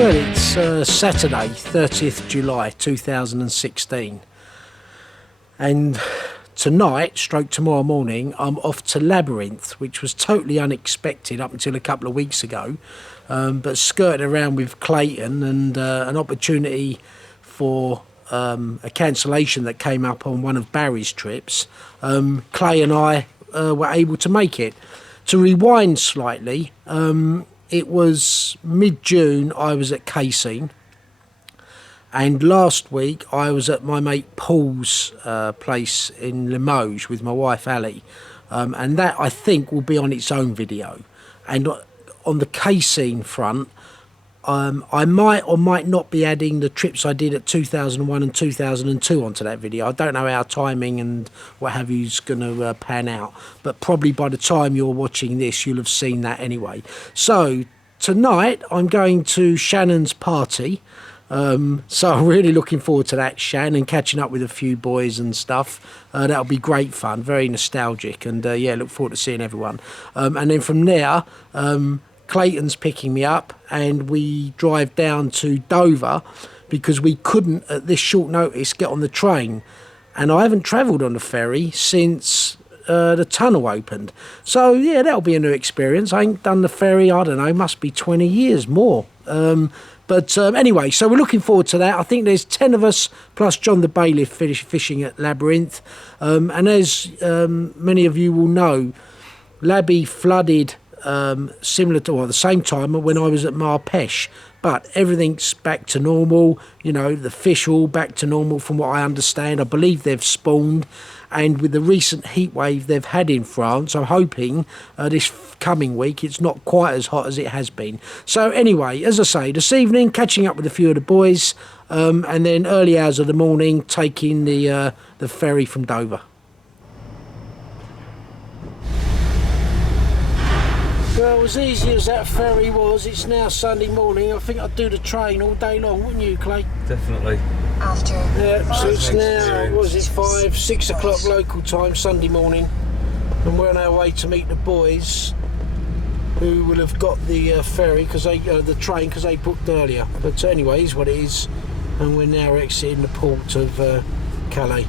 Well, it's Saturday, 30th July 2016, and tonight, stroke tomorrow morning, I'm off to Labyrinth, which was totally unexpected up until a couple of weeks ago, but skirted around with Clayton and an opportunity for a cancellation that came up on one of Barry's trips. Clay and I were able to make it. To rewind slightly, it was mid-June, I was at Cassine, and last week I was at my mate Paul's place in Limoges with my wife Ali, and that I think will be on its own video. And on the Cassine front, I might or might not be adding the trips I did at 2001 and 2002 onto that video. I don't know how timing and what have you is going to pan out, but probably by the time you're watching this you'll have seen that anyway. So tonight I'm going to Shannon's party, so I'm really looking forward to that, Shan, and catching up with a few boys and stuff. That'll be great fun, very nostalgic, and yeah, look forward to seeing everyone. And then from there, Clayton's picking me up and we drive down to Dover because we couldn't at this short notice get on the train, and I haven't travelled on the ferry since the tunnel opened. So yeah, that'll be a new experience. I ain't done the ferry, I don't know, must be 20 years more. But anyway, so we're looking forward to that. I think there's 10 of us plus John the bailiff fishing at Labyrinth, and as many of you will know, Labby flooded similar to, or the same time when I was at Marpesh, but everything's back to normal. You know, the fish all back to normal from what I understand. I believe they've spawned, and with the recent heat wave they've had in France, I'm hoping this coming week it's not quite as hot as it has been. So anyway, as I say, this evening catching up with a few of the boys, and then early hours of the morning taking the ferry from Dover. Well, as easy as that ferry was, it's now Sunday morning. I think I'd do the train all day long, wouldn't you, Clay? Definitely. Yeah, so it's now, what was it, 5, 6 o'clock local time, Sunday morning. And we're on our way to meet the boys who will have got the ferry, because they, the train, because they booked earlier. But anyway, it's what it is. And we're now exiting the port of Calais.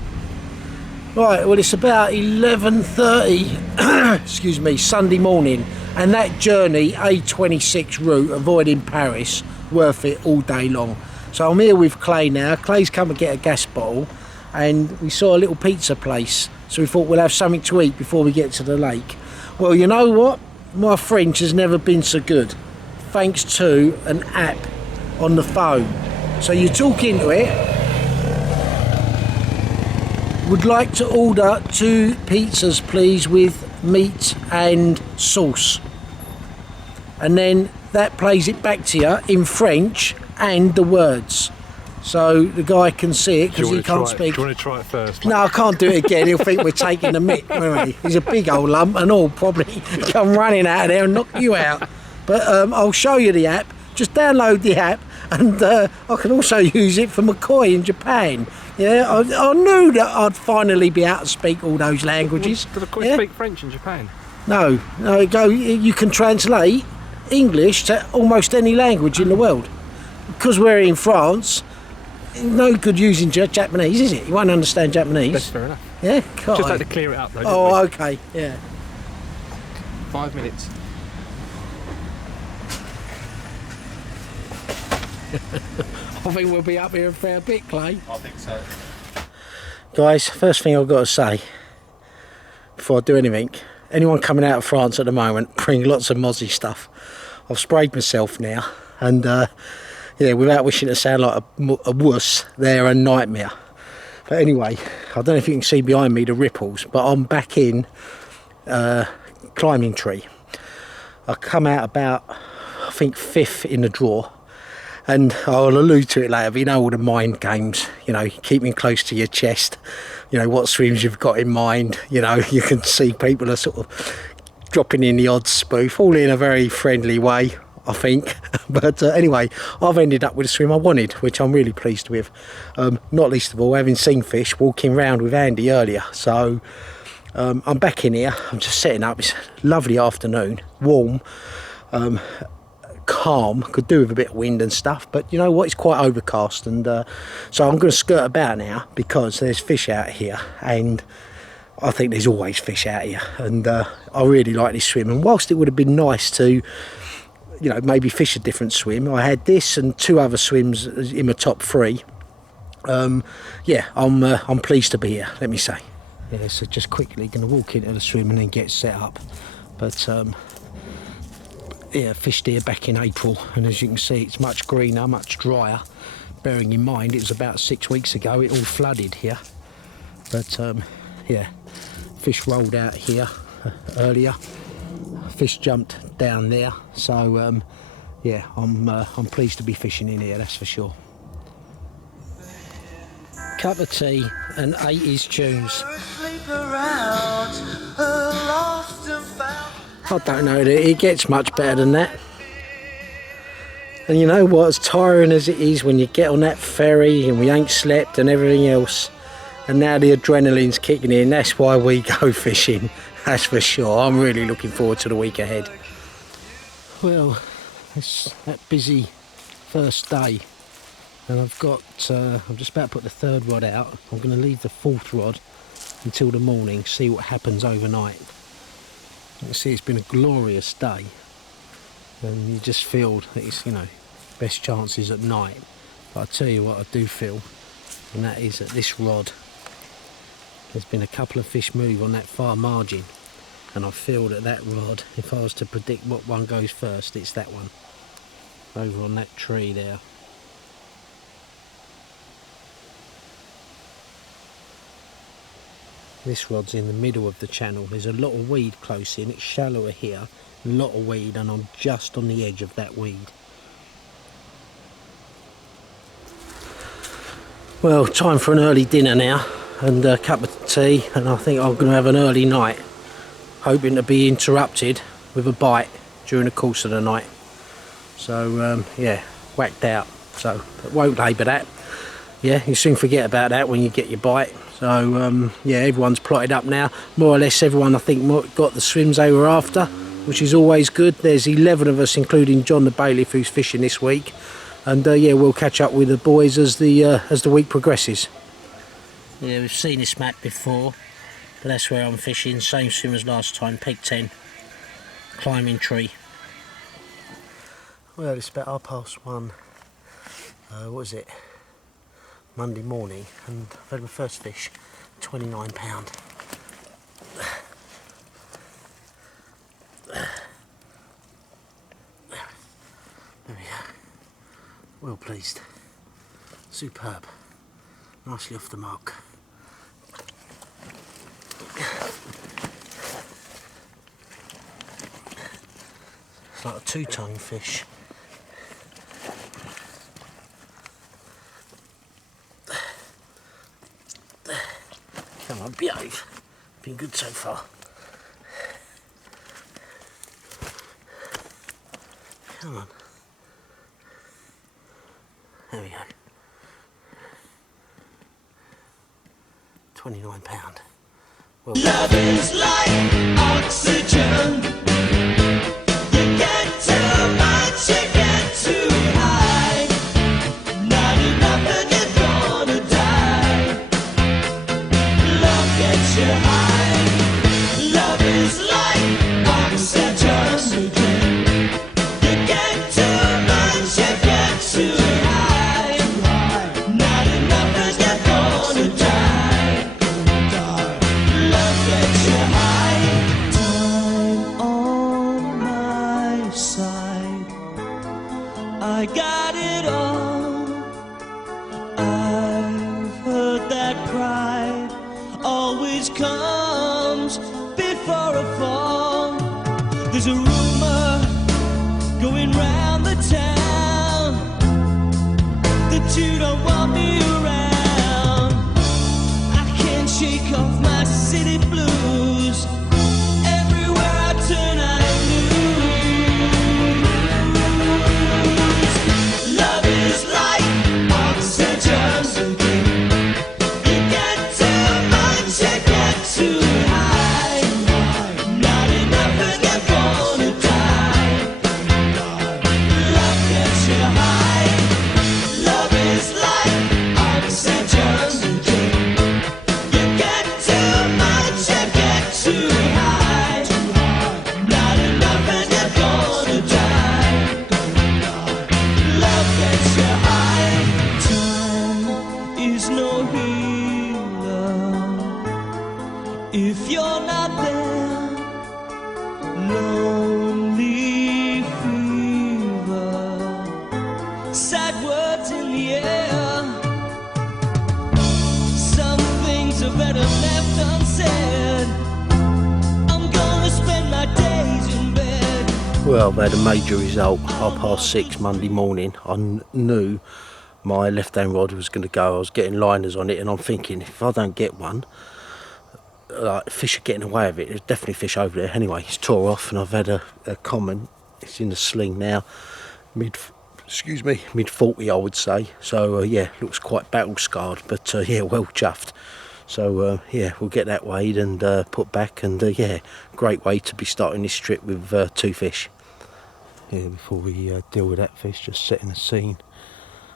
Right, well, it's about 11:30, excuse me, Sunday morning, and that journey, A26 route, avoiding Paris, worth it all day long. So I'm here with Clay now. Clay's come and get a gas bottle, and we saw a little pizza place, so we thought we'll have something to eat before we get to the lake. Well, you know what? My French has never been so good, thanks to an app on the phone. So you talk into it. Would like to order 2 pizzas, please, with meat and sauce. And then that plays it back to you in French and the words. So the guy can see it because he can't speak. Do you want to try it first? No, I can't do it again. He'll think we're taking the mick, won't he? He's a big old lump and all, probably come running out of there and knock you out. But I'll show you the app. Just download the app, and I can also use it for McCoy in Japan. Yeah, I knew that I'd finally be able to speak all those languages. Does McCoy speak French in Japan? No, you can translate English to almost any language in the world. Because we're in France, no good using Japanese, is it? You won't understand Japanese. That's fair enough. Yeah, God. Just had to clear it up though. Oh, okay, yeah. 5 minutes. I think we'll be up here a fair bit, Clay. I think so. Guys, first thing I've got to say, before I do anything, anyone coming out of France at the moment, bring lots of mozzie stuff. I've sprayed myself now, and yeah, without wishing to sound like a wuss, they're a nightmare. But anyway, I don't know if you can see behind me the ripples, but I'm back in Climbing Tree. I come out about, I think, 5th in the draw. And I'll allude to it later, but you know all the mind games, you know, keeping close to your chest, you know, what swims you've got in mind, you know, you can see people are sort of dropping in the odd spoof, all in a very friendly way, I think. But anyway, I've ended up with a swim I wanted, which I'm really pleased with. Not least of all, having seen fish walking round with Andy earlier. So I'm back in here, I'm just setting up, it's a lovely afternoon, warm. calm, could do with a bit of wind and stuff, but you know what, it's quite overcast, and so I'm going to skirt about now because there's fish out here, and I think there's always fish out here, and I really like this swim. And whilst it would have been nice to, you know, maybe fish a different swim, I had this and 2 other swims in my top 3. Yeah, I'm pleased to be here, let me say. Yeah, so just quickly going to walk into the swim and then get set up. But yeah, fished here back in April, and as you can see, it's much greener, much drier. Bearing in mind, it was about 6 weeks ago, it all flooded here. But yeah, fish rolled out here earlier. Fish jumped down there. So yeah, I'm pleased to be fishing in here, that's for sure. Cup of tea and 80s tunes. I don't know, it gets much better than that. And you know what, as tiring as it is when you get on that ferry and we ain't slept and everything else, and now the adrenaline's kicking in, that's why we go fishing, that's for sure. I'm really looking forward to the week ahead. Well, it's that busy first day, and I've got, I'm just about to put the 3rd rod out. I'm going to leave the 4th rod until the morning, see what happens overnight. You can see it's been a glorious day, and you just feel that it's, you know, best chances at night. But I tell you what I do feel, and that is that this rod, there's been a couple of fish move on that far margin, and I feel that that rod, if I was to predict what one goes first, it's that one over on that tree there. This rod's in the middle of the channel. There's a lot of weed close in, it's shallower here, a lot of weed, and I'm just on the edge of that weed. Well, time for an early dinner now, and a cup of tea, and I think I'm going to have an early night, hoping to be interrupted with a bite during the course of the night. So yeah, whacked out, so won't labour that. Yeah, you soon forget about that when you get your bite. So yeah, everyone's plotted up now. More or less everyone, I think, got the swims they were after, which is always good. There's 11 of us, including John the bailiff, who's fishing this week. And yeah, we'll catch up with the boys as the week progresses. Yeah, we've seen this map before, but that's where I'm fishing. Same swim as last time, peg 10, climbing tree. Well, it's about 1:30. What is it? Monday morning, and I've had my first fish, £29. There we go. Well pleased. Superb. Nicely off the mark. It's like a 2-tongue fish. Come on, behave. Been good so far. Come on. There we go. £29. Well, love is like oxygen. You get too much, you get too high. Not enough and you're gonna die. Love gets you high. Love is like oxygen. You get too much, you get too high. Not enough and you're gonna die. Love gets you high. Time on my side. I got it all. I've heard that pride always comes before a fall. There's a rumor going round the town that you don't want me around. I can't shake off my city blues. Everywhere I turn I lose. Love is like oxygen. You get too much, you get too high. Not enough and you're gonna die. Well, I've had a major result. 6:30 Monday morning. I knew my left-hand rod was going to go. I was getting liners on it, and I'm thinking, if I don't get one, like fish are getting away with it. There's definitely fish over there. Anyway, it's tore off, and I've had a common. It's in the sling now, mid 40, I would say. So yeah, looks quite battle scarred, but yeah, well chuffed. So yeah, we'll get that weighed and put back, and yeah, great way to be starting this trip with 2 fish. Yeah, before we deal with that fish, just setting the scene.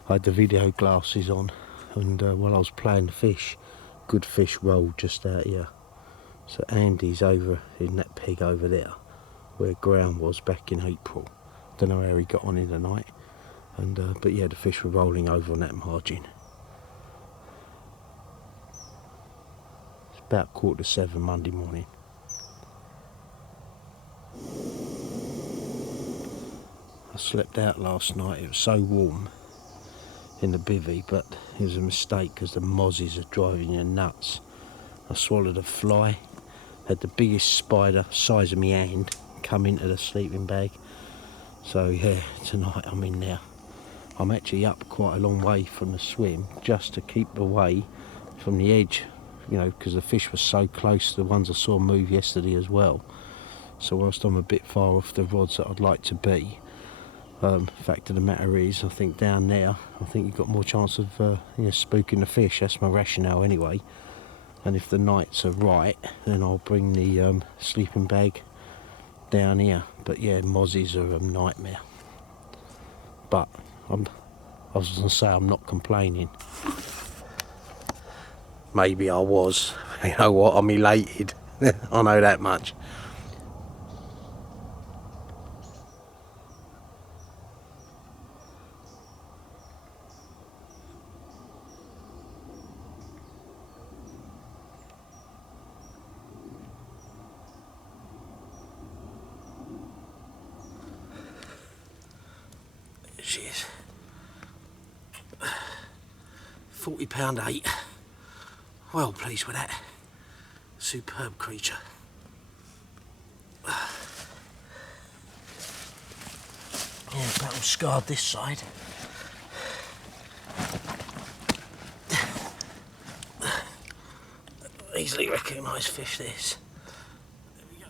I had the video glasses on, and while I was playing the fish, good fish rolled just out here. So Andy's over in that peg over there, where ground was back in April. Don't know how he got on in the night, and but yeah, the fish were rolling over on that margin. It's about 6:45 Monday morning. I slept out last night. It was so warm in the bivvy, but it was a mistake because the mozzies are driving you nuts. I swallowed a fly, had the biggest spider, size of my hand, come into the sleeping bag. So yeah, tonight I'm in there. I'm actually up quite a long way from the swim just to keep away from the edge, you know, because the fish were so close to the ones I saw move yesterday as well. So whilst I'm a bit far off the rods that I'd like to be, fact of the matter is, I think down there, I think you've got more chance of you know, spooking the fish. That's my rationale anyway. And if the nights are right, then I'll bring the sleeping bag down here. But yeah, mozzies are a nightmare. But I was going to say I'm not complaining. Maybe I was. You know what? I'm elated. I know that much. She is. £40.8. Well pleased with that. Superb creature. Yeah, battle scarred this side. Easily recognised fish this. There we go.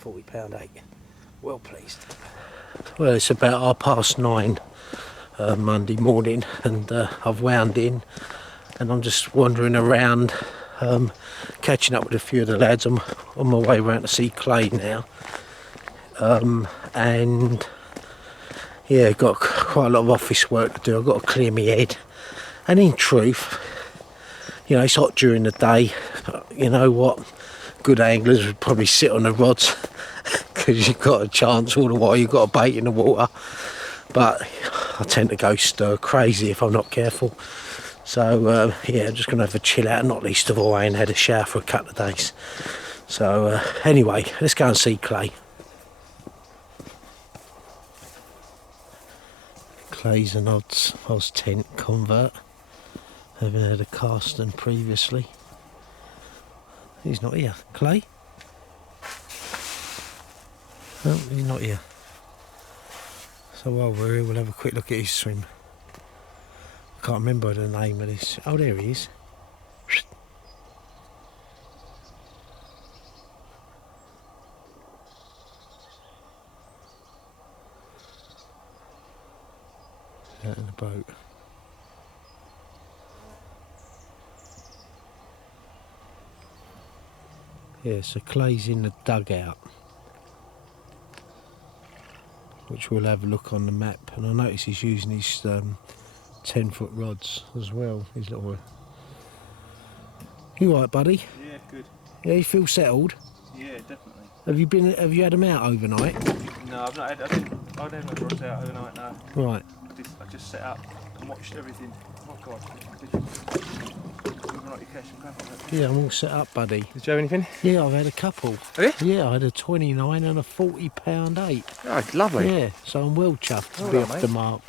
£40.8. Well pleased. Well, it's about 9:30 Monday morning, and I've wound in, and I'm just wandering around, catching up with a few of the lads. I'm on my way around to see Clay now, and yeah, got quite a lot of office work to do. I've got to clear my head, and in truth, you know, it's hot during the day. You know what? Good anglers would probably sit on the rods because you've got a chance all the while you've got a bait in the water. But I tend to go stir crazy if I'm not careful. So yeah, I'm just going to have a chill out, and not least of all, I ain't had a shower for a couple of days. So anyway, let's go and see Clay. Clay's an Oz tent convert. Haven't had a casting previously. He's not here. Clay? No, he's not here. So while we're here, we'll have a quick look at his swim. I can't remember the name of this. Oh, there he is. Out in the boat. Yeah, so Clay's in the dugout, which we'll have a look on the map. And I notice he's using his 10-foot rods as well. His little. You alright, buddy? Yeah, good. Yeah, you feel settled? Yeah, definitely. Have you had them out overnight? No, I've not had. I didn't have my rods out overnight. No. Right. I just set up and watched everything. Oh God. Yeah, I'm all set up, buddy. Did you have anything? Yeah, I've had a couple. Oh, yeah? Yeah, I had a 29 and a £40.8. Oh, lovely. Yeah, so I'm well chuffed to Well be done, off mate. the mark.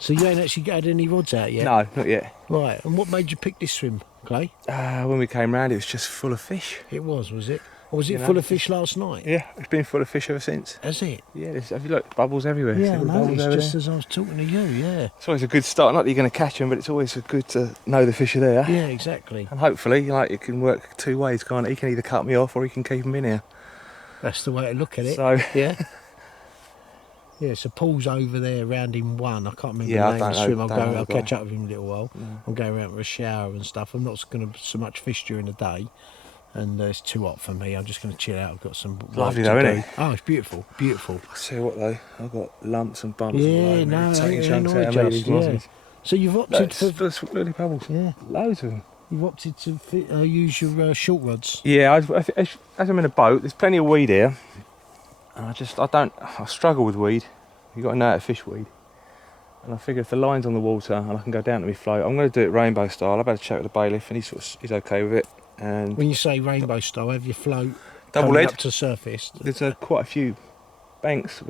So you ain't actually had any rods out yet? No, not yet. Right, and what made you pick this swim? Clay? When we came round, it was just full of fish. It was it? Or was it You know, full of fish last night? Yeah, it's been full of fish ever since. Has it? Yeah, have you looked? Bubbles everywhere. Yeah, See I all the bubbles noticed over just there? as I was talking to you, yeah. It's always a good start. Not that you're going to catch them, but it's always good to know the fish are there. Yeah, exactly. And hopefully, like, it can work two ways, can't it? He can either cut me off or he can keep them in here. That's the way to look at it. So, Yeah. Yeah, so Paul's over there round in one. I can't remember Yeah, I the name don't of the know- swim. don't know I'll the catch guy. up with him in a little while. I'm going around for a shower and stuff. I'm not going to so much fish during the day, and it's too hot for me. I'm just going to chill out. I've got some work Lovely to though, do. isn't it? Oh, it's beautiful, beautiful. I tell you what though, I've got lumps and bumps. Yeah, all over me, no, taking ain't chunks no out of me, just, these yeah. mussels. So you've opted for Look, look, bubbles. yeah, Loads of them. you've opted to use your short rods. Yeah, as I'm in a boat, there's plenty of weed here, and I struggle with weed. You got to know how to fish weed. And I figure if the line's on the water and I can go down to my float, I'm going to do it rainbow style. I've had a chat with the bailiff, and he's okay with it. And When you say rainbow style, have your float double coming lead. up to the surface. There's quite a few banks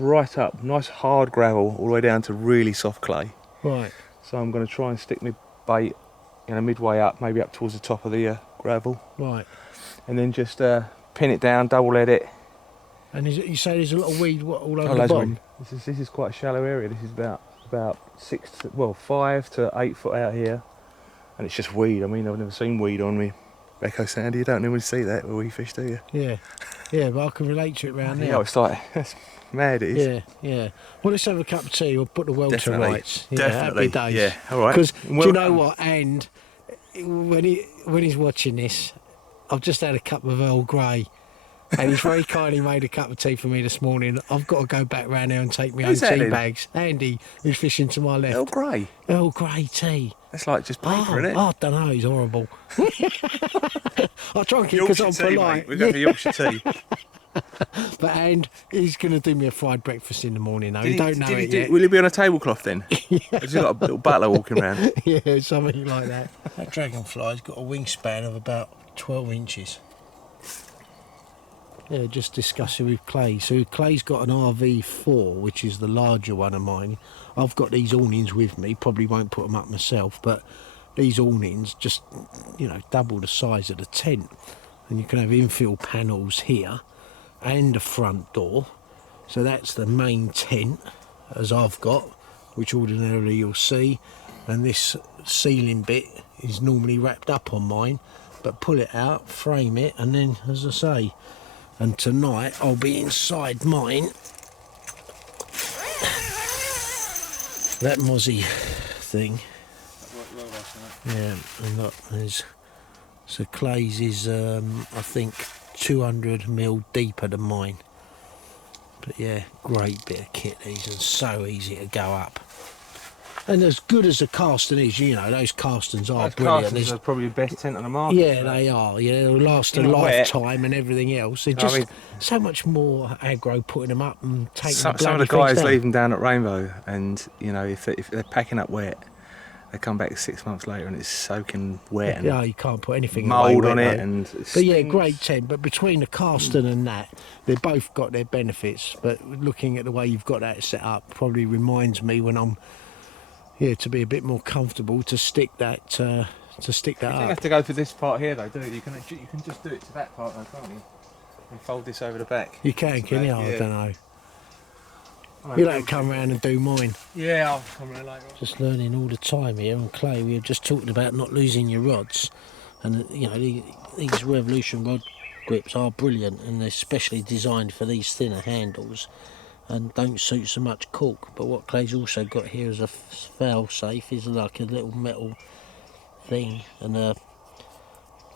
right up, nice hard gravel, all the way down to really soft clay. Right. So I'm going to try and stick my bait, midway up, maybe up towards the top of the gravel, Right. and then just pin it down, double lead it. And you say there's a lot of weed all over Oh, the loads of bottom? weed. This is quite a shallow area. This is about 5 to 8 foot out here, and it's just weed. I mean, I've never seen weed on me. Becco Sandy, you don't normally see that where we fish, do you? Yeah. Yeah, but I can relate to it round there. Yeah, it's like, that's mad it is. Yeah, yeah. Well, let's have a cup of tea. We'll put the world Definitely, to rights. Yeah, definitely. Happy days. Yeah, all right. Because do you Well, know what? And when he's watching this, I've just had a cup of Earl Grey, and he's very kindly made a cup of tea for me this morning. I've got to go back round there and take my own Who's that tea then? bags. Andy, who's fishing to my left. Earl Grey. Earl Grey tea. That's like just paper, isn't it? I don't know. He's horrible. I drunk it because I'm polite. We're going for Yorkshire tea. And he's going to do me a fried breakfast in the morning, though. You don't know it yet. Will he be on a tablecloth then? Has he got a little butler walking around? Yeah, something like that. That dragonfly's got a wingspan of about 12 inches. Yeah, just discussing with Clay. So Clay's got an RV4, which is the larger one of mine. I've got these awnings with me, probably won't put them up myself, but these awnings just, double the size of the tent. And you can have infill panels here and a front door. So that's the main tent, as I've got, which ordinarily you'll see. And this ceiling bit is normally wrapped up on mine, but pull it out, frame it, and then, as I say, and tonight I'll be inside mine. That mozzie thing. Yeah, and look, so Clay's is I think 200mm deeper than mine. But yeah, great bit of kit these, and so easy to go up. And as good as the casting is, those castings are brilliant. These are probably the best tent on the market. Yeah, they are. Yeah, they'll last a lifetime and everything else. They're just so much more aggro putting them up and taking Some the of the bloody guys things down. leave them down at Rainbow, and if they're packing up wet, they come back 6 months later and it's soaking wet and Yeah, you can't put anything away mould with on it, though. and But yeah, great tent. But between the casting and that, they've both got their benefits. But looking at the way you've got that set up, probably reminds me when I'm to be a bit more comfortable to stick that You don't up. have to go for this part here though, do you? You can just do it to that part though, can't you? And fold this over the back. You can you? Yeah. I don't know. You'll have to come round and do mine. Yeah, I'll come around later. Just learning all the time here on Clay. We were just talking about not losing your rods, and these Revolution rod grips are brilliant, and they're specially designed for these thinner handles and don't suit so much cork. But what Clay's also got here as a fail safe is like a little metal thing and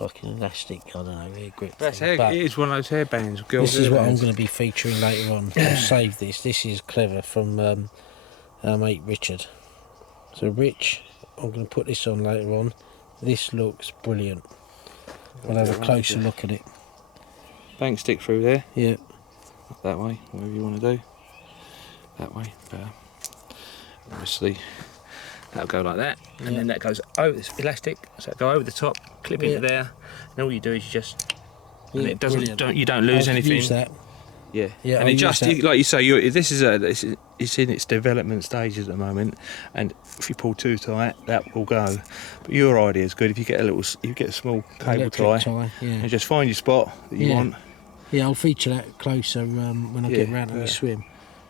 like an elastic, I don't know, hair grip That's thing. it is one of those hairbands. Girls' This is what I'm hairbands. going to be featuring later on. I'll save this. This is clever from our mate Richard. So Rich, I'm going to put this on later on. This looks brilliant. We'll have a closer look at it. Bank stick through there, Yeah. that way, whatever you want to do. That way, better. Obviously, that'll go like that, and then that goes over this elastic, so it'll go over the top, clip into there, and all you do is you just, and it doesn't, brilliant. you don't lose I'll anything. use that. Yeah, Yeah, and I'll it use just, that. like you say, this is it's in its development stages at the moment, and if you pull too tight, that will go. But your idea is good. If you get a small cable Electric tie, yeah. and just find your spot that you want. Yeah, I'll feature that closer when I get round to my swim.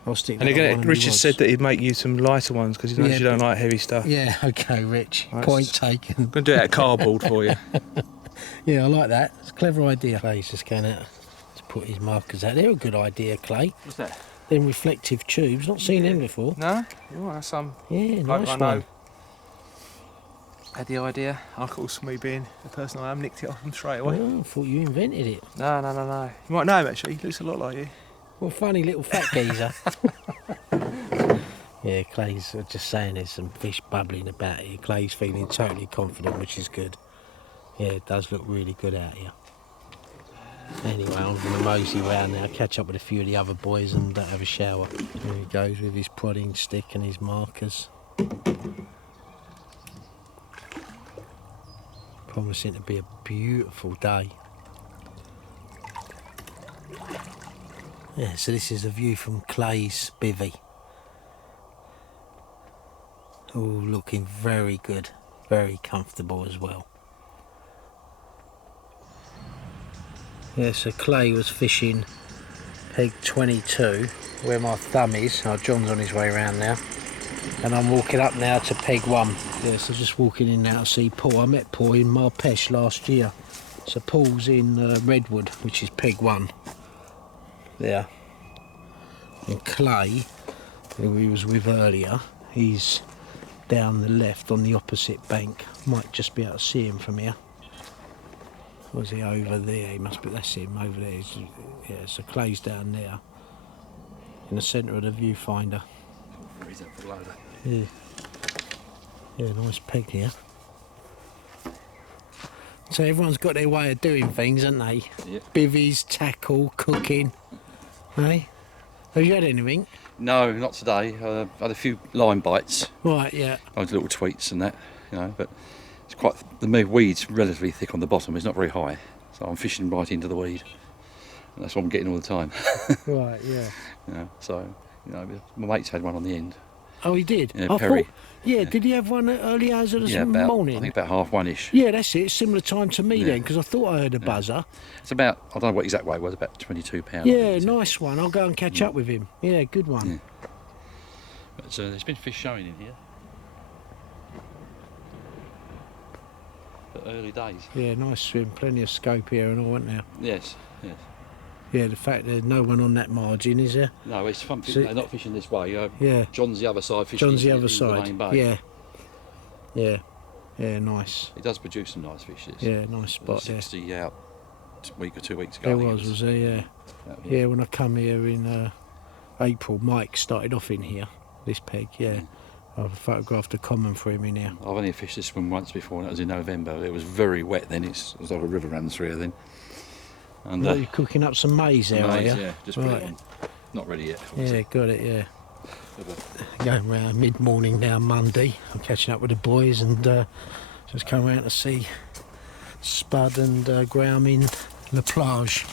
I'll stick that And on again, one of my Richard rods. said that he'd make you some lighter ones because he knows Yeah, you don't but- like heavy stuff. Yeah, okay, Rich. Right, Point s- taken. I'm going to do it out of cardboard for you. Yeah, I like that. It's a clever idea. Clay's just going out to put his markers out. They're a good idea, Clay. What's that? Them reflective tubes. Not seen them before. No? Oh, that's Yeah, bloke nice I know one. had the idea. Of course, me being the person I am, nicked it off him straight away. Oh, I thought you invented it. No. You might know him actually. He looks a lot like you. Well, funny little fat geezer. Yeah, Clay's just saying there's some fish bubbling about here. Clay's feeling totally confident, which is good. Yeah, it does look really good out here. Anyway, I'm going to mosey round now, catch up with a few of the other boys and have a shower. There he goes with his prodding stick and his markers. Promising to be a beautiful day. Yeah, so this is a view from Clay's bivvy. Oh, looking very good, very comfortable as well. Yeah, so Clay was fishing peg 22, where my thumb is. Oh, John's on his way around now. And I'm walking up now to peg 1. Yeah, so just walking in now to see Paul. I met Paul in Marpesh last year. So Paul's in Redwood, which is peg 1. There. And Clay, who we was with earlier, he's down the left on the opposite bank. Might just be able to see him from here. Was he over there? He must be, that's him over there. Yeah, so Clay's down there in the centre of the viewfinder. Yeah. Yeah, nice peg here. So everyone's got their way of doing things, haven't they? Yep. Bivvies, tackle, cooking. Hey? Have you had anything? No, not today. I had a few line bites, Right, yeah. those little tweets and that, you know, but it's quite, the weed's relatively thick on the bottom, it's not very high, so I'm fishing right into the weed, and that's what I'm getting all the time. Right, yeah. You know, so, you know, my mate's had one on the end. Oh, he did? Yeah, I Perry. thought, yeah, did he have one at early hours of the Yeah, about, morning? I think about 1:30ish. Yeah, that's it. Similar time to me Yeah. then, because I thought I heard a buzzer. It's about, I don't know what exact weight it was, about 22 pounds. Yeah, nice one. I'll go and catch up with him. Yeah, good one. Yeah. But there's been fish showing in here. But early days. Yeah, nice swim. Plenty of scope here and all, isn't there? Yes, yes. Yeah, the fact there's no one on that margin, is there? No, it's fun. So- They're not fishing this way. Yeah. John's the other side fishing. John's the in other the main side. bay. Yeah. Yeah. Yeah, nice. It does produce some nice fish. This. Yeah, nice spot There's there. 60 out a week or 2 weeks ago. There I think it was there, yeah. Yeah, when I come here in April, Mike started off in here, this peg, yeah. I've photographed a common for him in here. I've only fished this one once before, and that was in November. It was very wet then. It was like a river ran through then. And Well, you're cooking up some maize there, are you? yeah, just put Right. it on. Not ready yet. Yeah, obviously. got it, yeah. Going round mid-morning now, Monday. I'm catching up with the boys and just come round to see Spud and Graham in La Plage.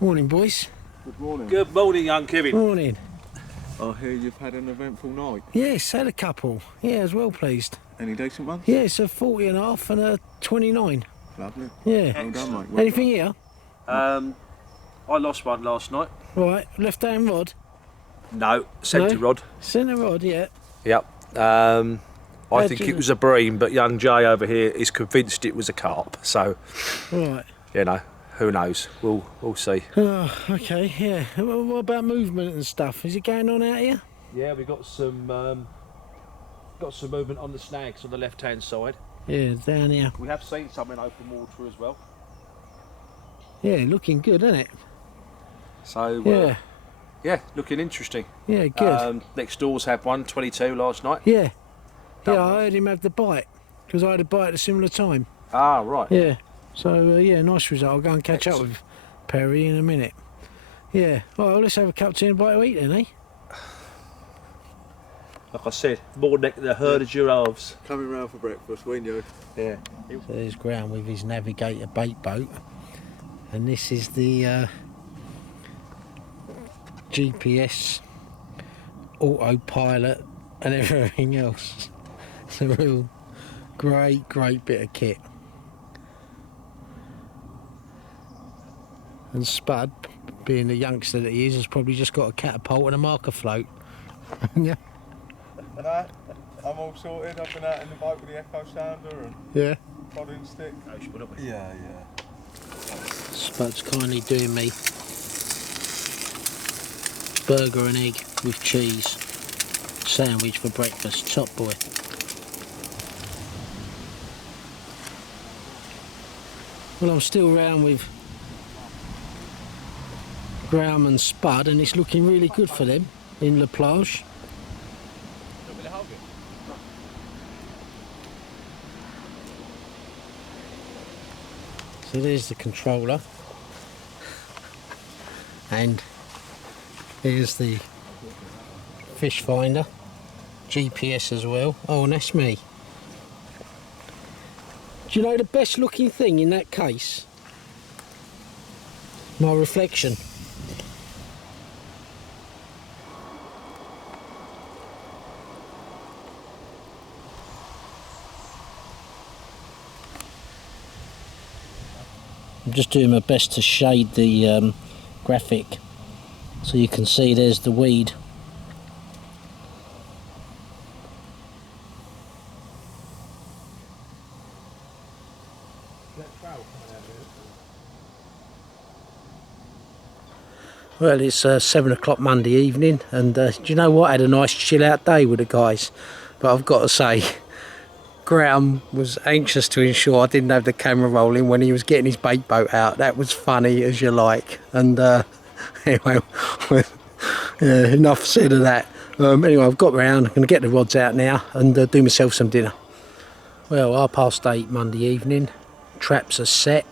Morning, boys. Good morning. Good morning, young Kevin. Morning. I hear you've had an eventful night. Yes, had a couple. Yeah, I was well pleased. Any decent ones? Yeah, it's a 40 and a half and a 29. Lovely. Yeah. Well done, mate. Well Anything here? I lost one last night. Right, left hand rod. No, centre No? rod. Centre rod, yeah. Yep. I How'd think you- it was a bream, but young Jay over here is convinced it was a carp. So, Right. you know, who knows? We'll see. Oh, okay, yeah. Well, what about movement and stuff? Is it going on out here? Yeah, we got some movement on the snags on the left-hand side. Yeah, down here. We have seen some in open water as well. Yeah, looking good, isn't it? So, Yeah, yeah, looking interesting. yeah, good. Next doors had one, 22 last night. Yeah. Yeah, I heard him have the bite, because I had a bite at a similar time. Ah, right. Yeah. So, yeah, nice result. I'll go and catch up with Perry in a minute. Yeah. Well, let's have a cup of tea and a bite to eat then, eh? Like I said, more neck than a herd of giraffes. Coming round for breakfast, weren't you? Yeah. So there's Graham with his Navigator bait boat, and this is the GPS, autopilot and everything else. It's a real great bit of kit. And Spud, being the youngster that he is, has probably just got a catapult and a marker float. Yeah. No, I'm all sorted. I've been out in the boat with the echo sounder and Yeah. prodding stick. Yeah. Spud's kindly doing me burger and egg with cheese sandwich for breakfast. Top boy. Well, I'm still round with Graham and Spud, and it's looking really good for them in La Plage. So there's the controller, and here's the fish finder, GPS as well. Oh, and that's me. Do you know the best looking thing in that case? My reflection. I'm just doing my best to shade the graphic so you can see there's the weed. Well, it's 7 o'clock Monday evening, and do you know what? I had a nice chill out day with the guys, but I've got to say, Graham was anxious to ensure I didn't have the camera rolling when he was getting his bait boat out. That was funny as you like. And anyway, yeah, enough said of that. Anyway, I've got round. I'm going to get the rods out now and do myself some dinner. Well, 8:30 Monday evening. Traps are set,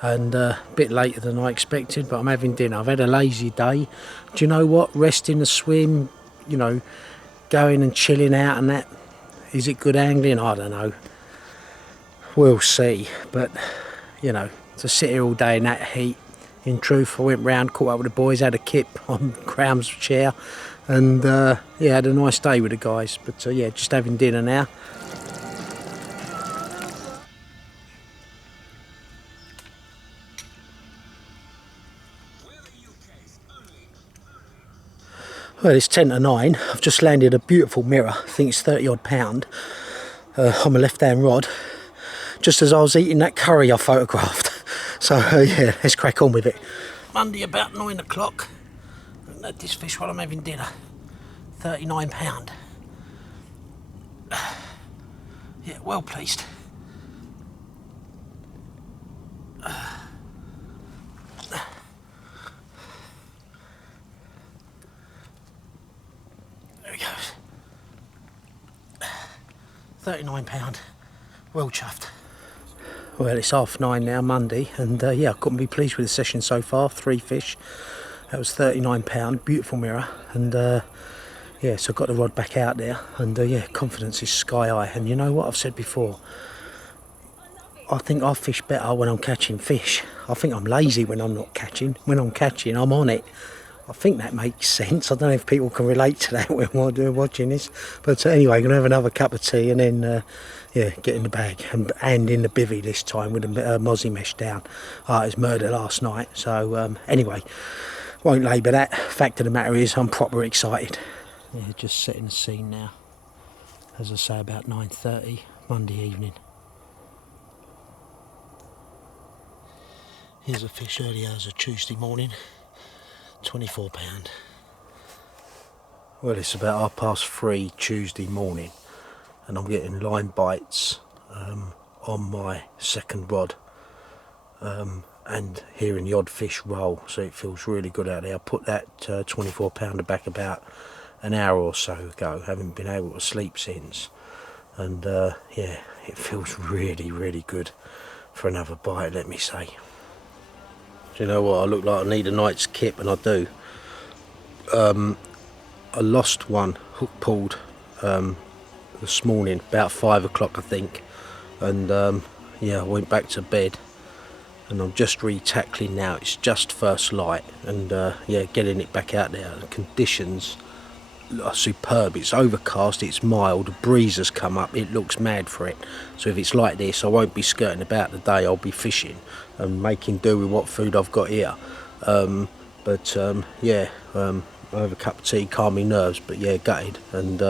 and a bit later than I expected, but I'm having dinner. I've had a lazy day. Do you know what? Resting the swim, you know, going and chilling out and that. Is it good angling? I don't know. We'll see. But, you know, to sit here all day in that heat, in truth, I went round, caught up with the boys, had a kip on Graham's chair, and yeah, had a nice day with the guys. But yeah, just having dinner now. Well, it's 10 to 9. I've just landed a beautiful mirror. I think it's 30 odd pound on my left hand rod, just as I was eating that curry I photographed. So yeah, let's crack on with it. Monday about 9 o'clock. I had this fish while I'm having dinner. 39 pound. Yeah, well pleased. There he goes. £39. Well chuffed. Well, it's 9:30 now, Monday, and yeah, I couldn't be pleased with the session so far. 3 fish. That was £39. Beautiful mirror, and yeah, so I got the rod back out there, and yeah, confidence is sky high. And you know what I've said before? I think I fish better when I'm catching fish. I think I'm lazy when I'm not catching. When I'm catching, I'm on it. I think that makes sense. I don't know if people can relate to that when we're watching this. But anyway, going to have another cup of tea and then, yeah, get in the bag. And in the bivvy this time with the mozzie mesh down. It was murder last night. So anyway, won't labour that. Fact of the matter is, I'm proper excited. Yeah, just setting the scene now. As I say, about 9:30 Monday evening. Here's a fish early hours of Tuesday morning. £24. Well, it's about 3:30 Tuesday morning, and I'm getting line bites on my second rod, and hearing the odd fish roll, so it feels really good out there. I put that 24 pounder back about an hour or so ago, haven't been able to sleep since, and yeah, it feels really good for another bite, let me say. Do you know what? I look like I need a night's kip, and I do. I lost one hook pulled this morning, about 5 o'clock I think, and yeah, I went back to bed, and I'm just re-tackling now. It's just first light, and yeah, getting it back out there. The conditions are superb. It's overcast, it's mild, a breeze has come up, it looks mad for it. So if it's like this, I won't be skirting about the day. I'll be fishing and making do with what food I've got here. Yeah, I have a cup of tea, calm my nerves, but yeah, gutted. And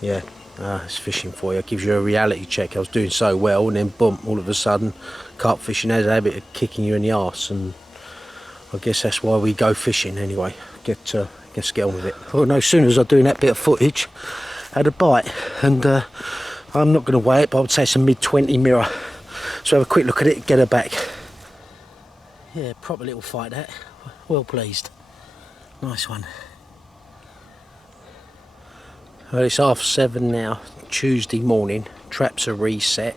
yeah, it's fishing for you. It gives you a reality check. I was doing so well, and then boom, all of a sudden carp fishing has a habit of kicking you in the arse, and I guess that's why we go fishing anyway. Let's get on with it. Well, no sooner as I'm doing that bit of footage, I had a bite, and I'm not going to weigh it, but I would say it's a mid-20 mirror. So have a quick look at it, get her back. Yeah, proper little fight that. Well pleased. Nice one. Well, it's 7:30 now, Tuesday morning. Traps are reset.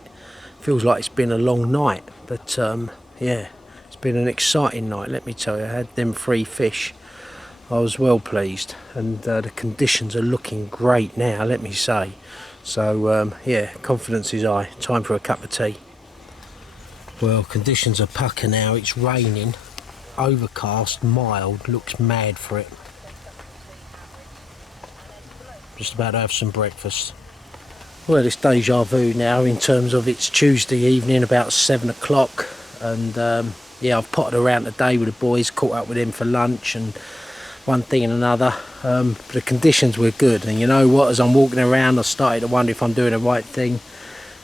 Feels like it's been a long night, but yeah, it's been an exciting night, let me tell you. I had them 3 fish. I was well pleased, and the conditions are looking great now, let me say. So yeah, confidence is high. Time for a cup of tea. Well, conditions are pucker now. It's raining, overcast, mild, looks mad for it. Just about to have some breakfast. Well, it's deja vu now in terms of it's Tuesday evening, about 7 o'clock, and yeah, I've potted around today with the boys, caught up with them for lunch and one thing and another. But the conditions were good, and you know what, as I'm walking around I started to wonder if I'm doing the right thing.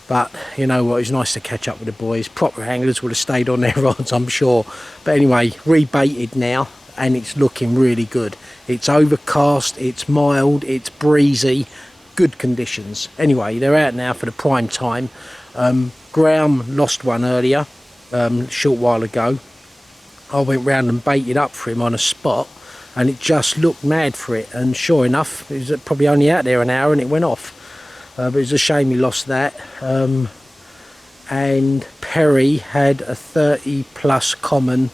But you know what, it's nice to catch up with the boys. Proper anglers would have stayed on their rods, I'm sure. But anyway, rebaited now, and it's looking really good. It's overcast, it's mild, it's breezy, good conditions. Anyway, they're out now for the prime time. Graham lost one earlier, a short while ago. I went round and baited up for him on a spot, and it just looked mad for it, and sure enough, it was probably only out there an hour and it went off. But it was a shame he lost that. And Perry had a 30 plus common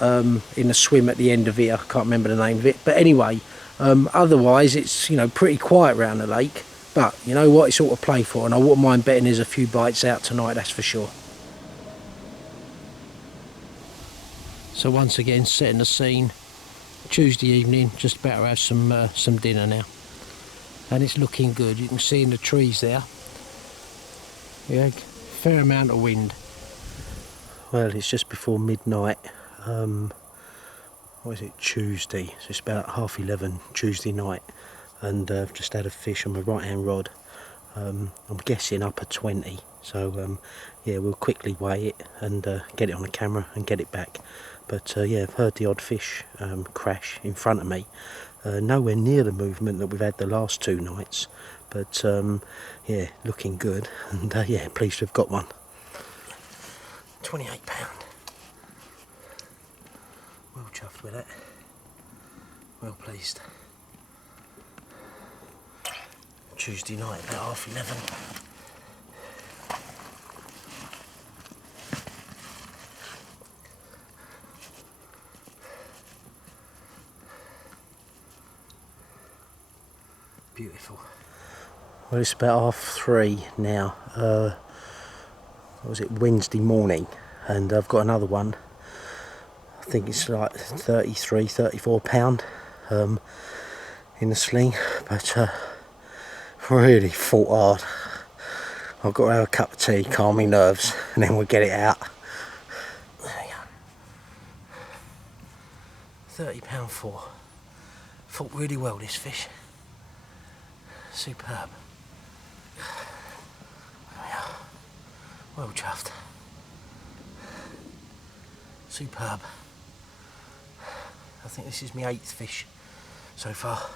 in a swim at the end of it. I can't remember the name of it, but anyway, otherwise it's, you know, pretty quiet around the lake. But you know what, it's all to play for, and I wouldn't mind betting there's a few bites out tonight, that's for sure. So once again, setting the scene, Tuesday evening, just about to have some dinner now, and it's looking good. You can see in the trees there, yeah, fair amount of wind. Well, it's just before midnight. What is it, Tuesday, so it's about 11:30 Tuesday night, and I've just had a fish on my right hand rod. I'm guessing upper 20, so yeah, we'll quickly weigh it and get it on the camera and get it back. But yeah, I've heard the odd fish crash in front of me. Nowhere near the movement that we've had the last 2 nights, but yeah, looking good, and yeah, pleased to have got one. £28. Well chuffed with it. Well pleased. Tuesday night, about 11:30. Beautiful. Well, it's about 3:30 now. What was it, Wednesday morning, and I've got another one. I think it's like 33, 34 pound in the sling, but really fought hard. I've got to have a cup of tea, calm my nerves, and then we'll get it out. There you go. £30.4. Fought really well, this fish. Superb. There we are. Well chuffed. Superb. I think this is my 8th fish so far.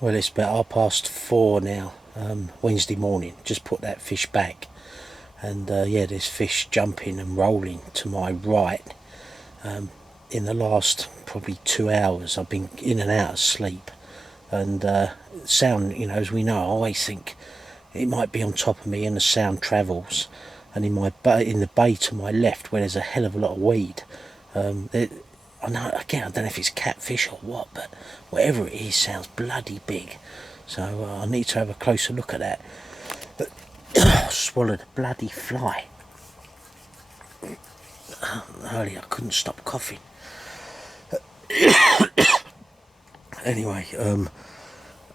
Well, it's about 4:30 now, Wednesday morning. Just put that fish back, and yeah, there's fish jumping and rolling to my right. In the last probably 2 hours, I've been in and out of sleep, and sound, you know, as we know, I always think it might be on top of me, and the sound travels. And in the bay to my left, where there's a hell of a lot of weed, I don't know if it's catfish or what, but whatever it is, sounds bloody big. So I need to have a closer look at that. But swallowed a bloody fly. earlier. I couldn't stop coughing. Anyway,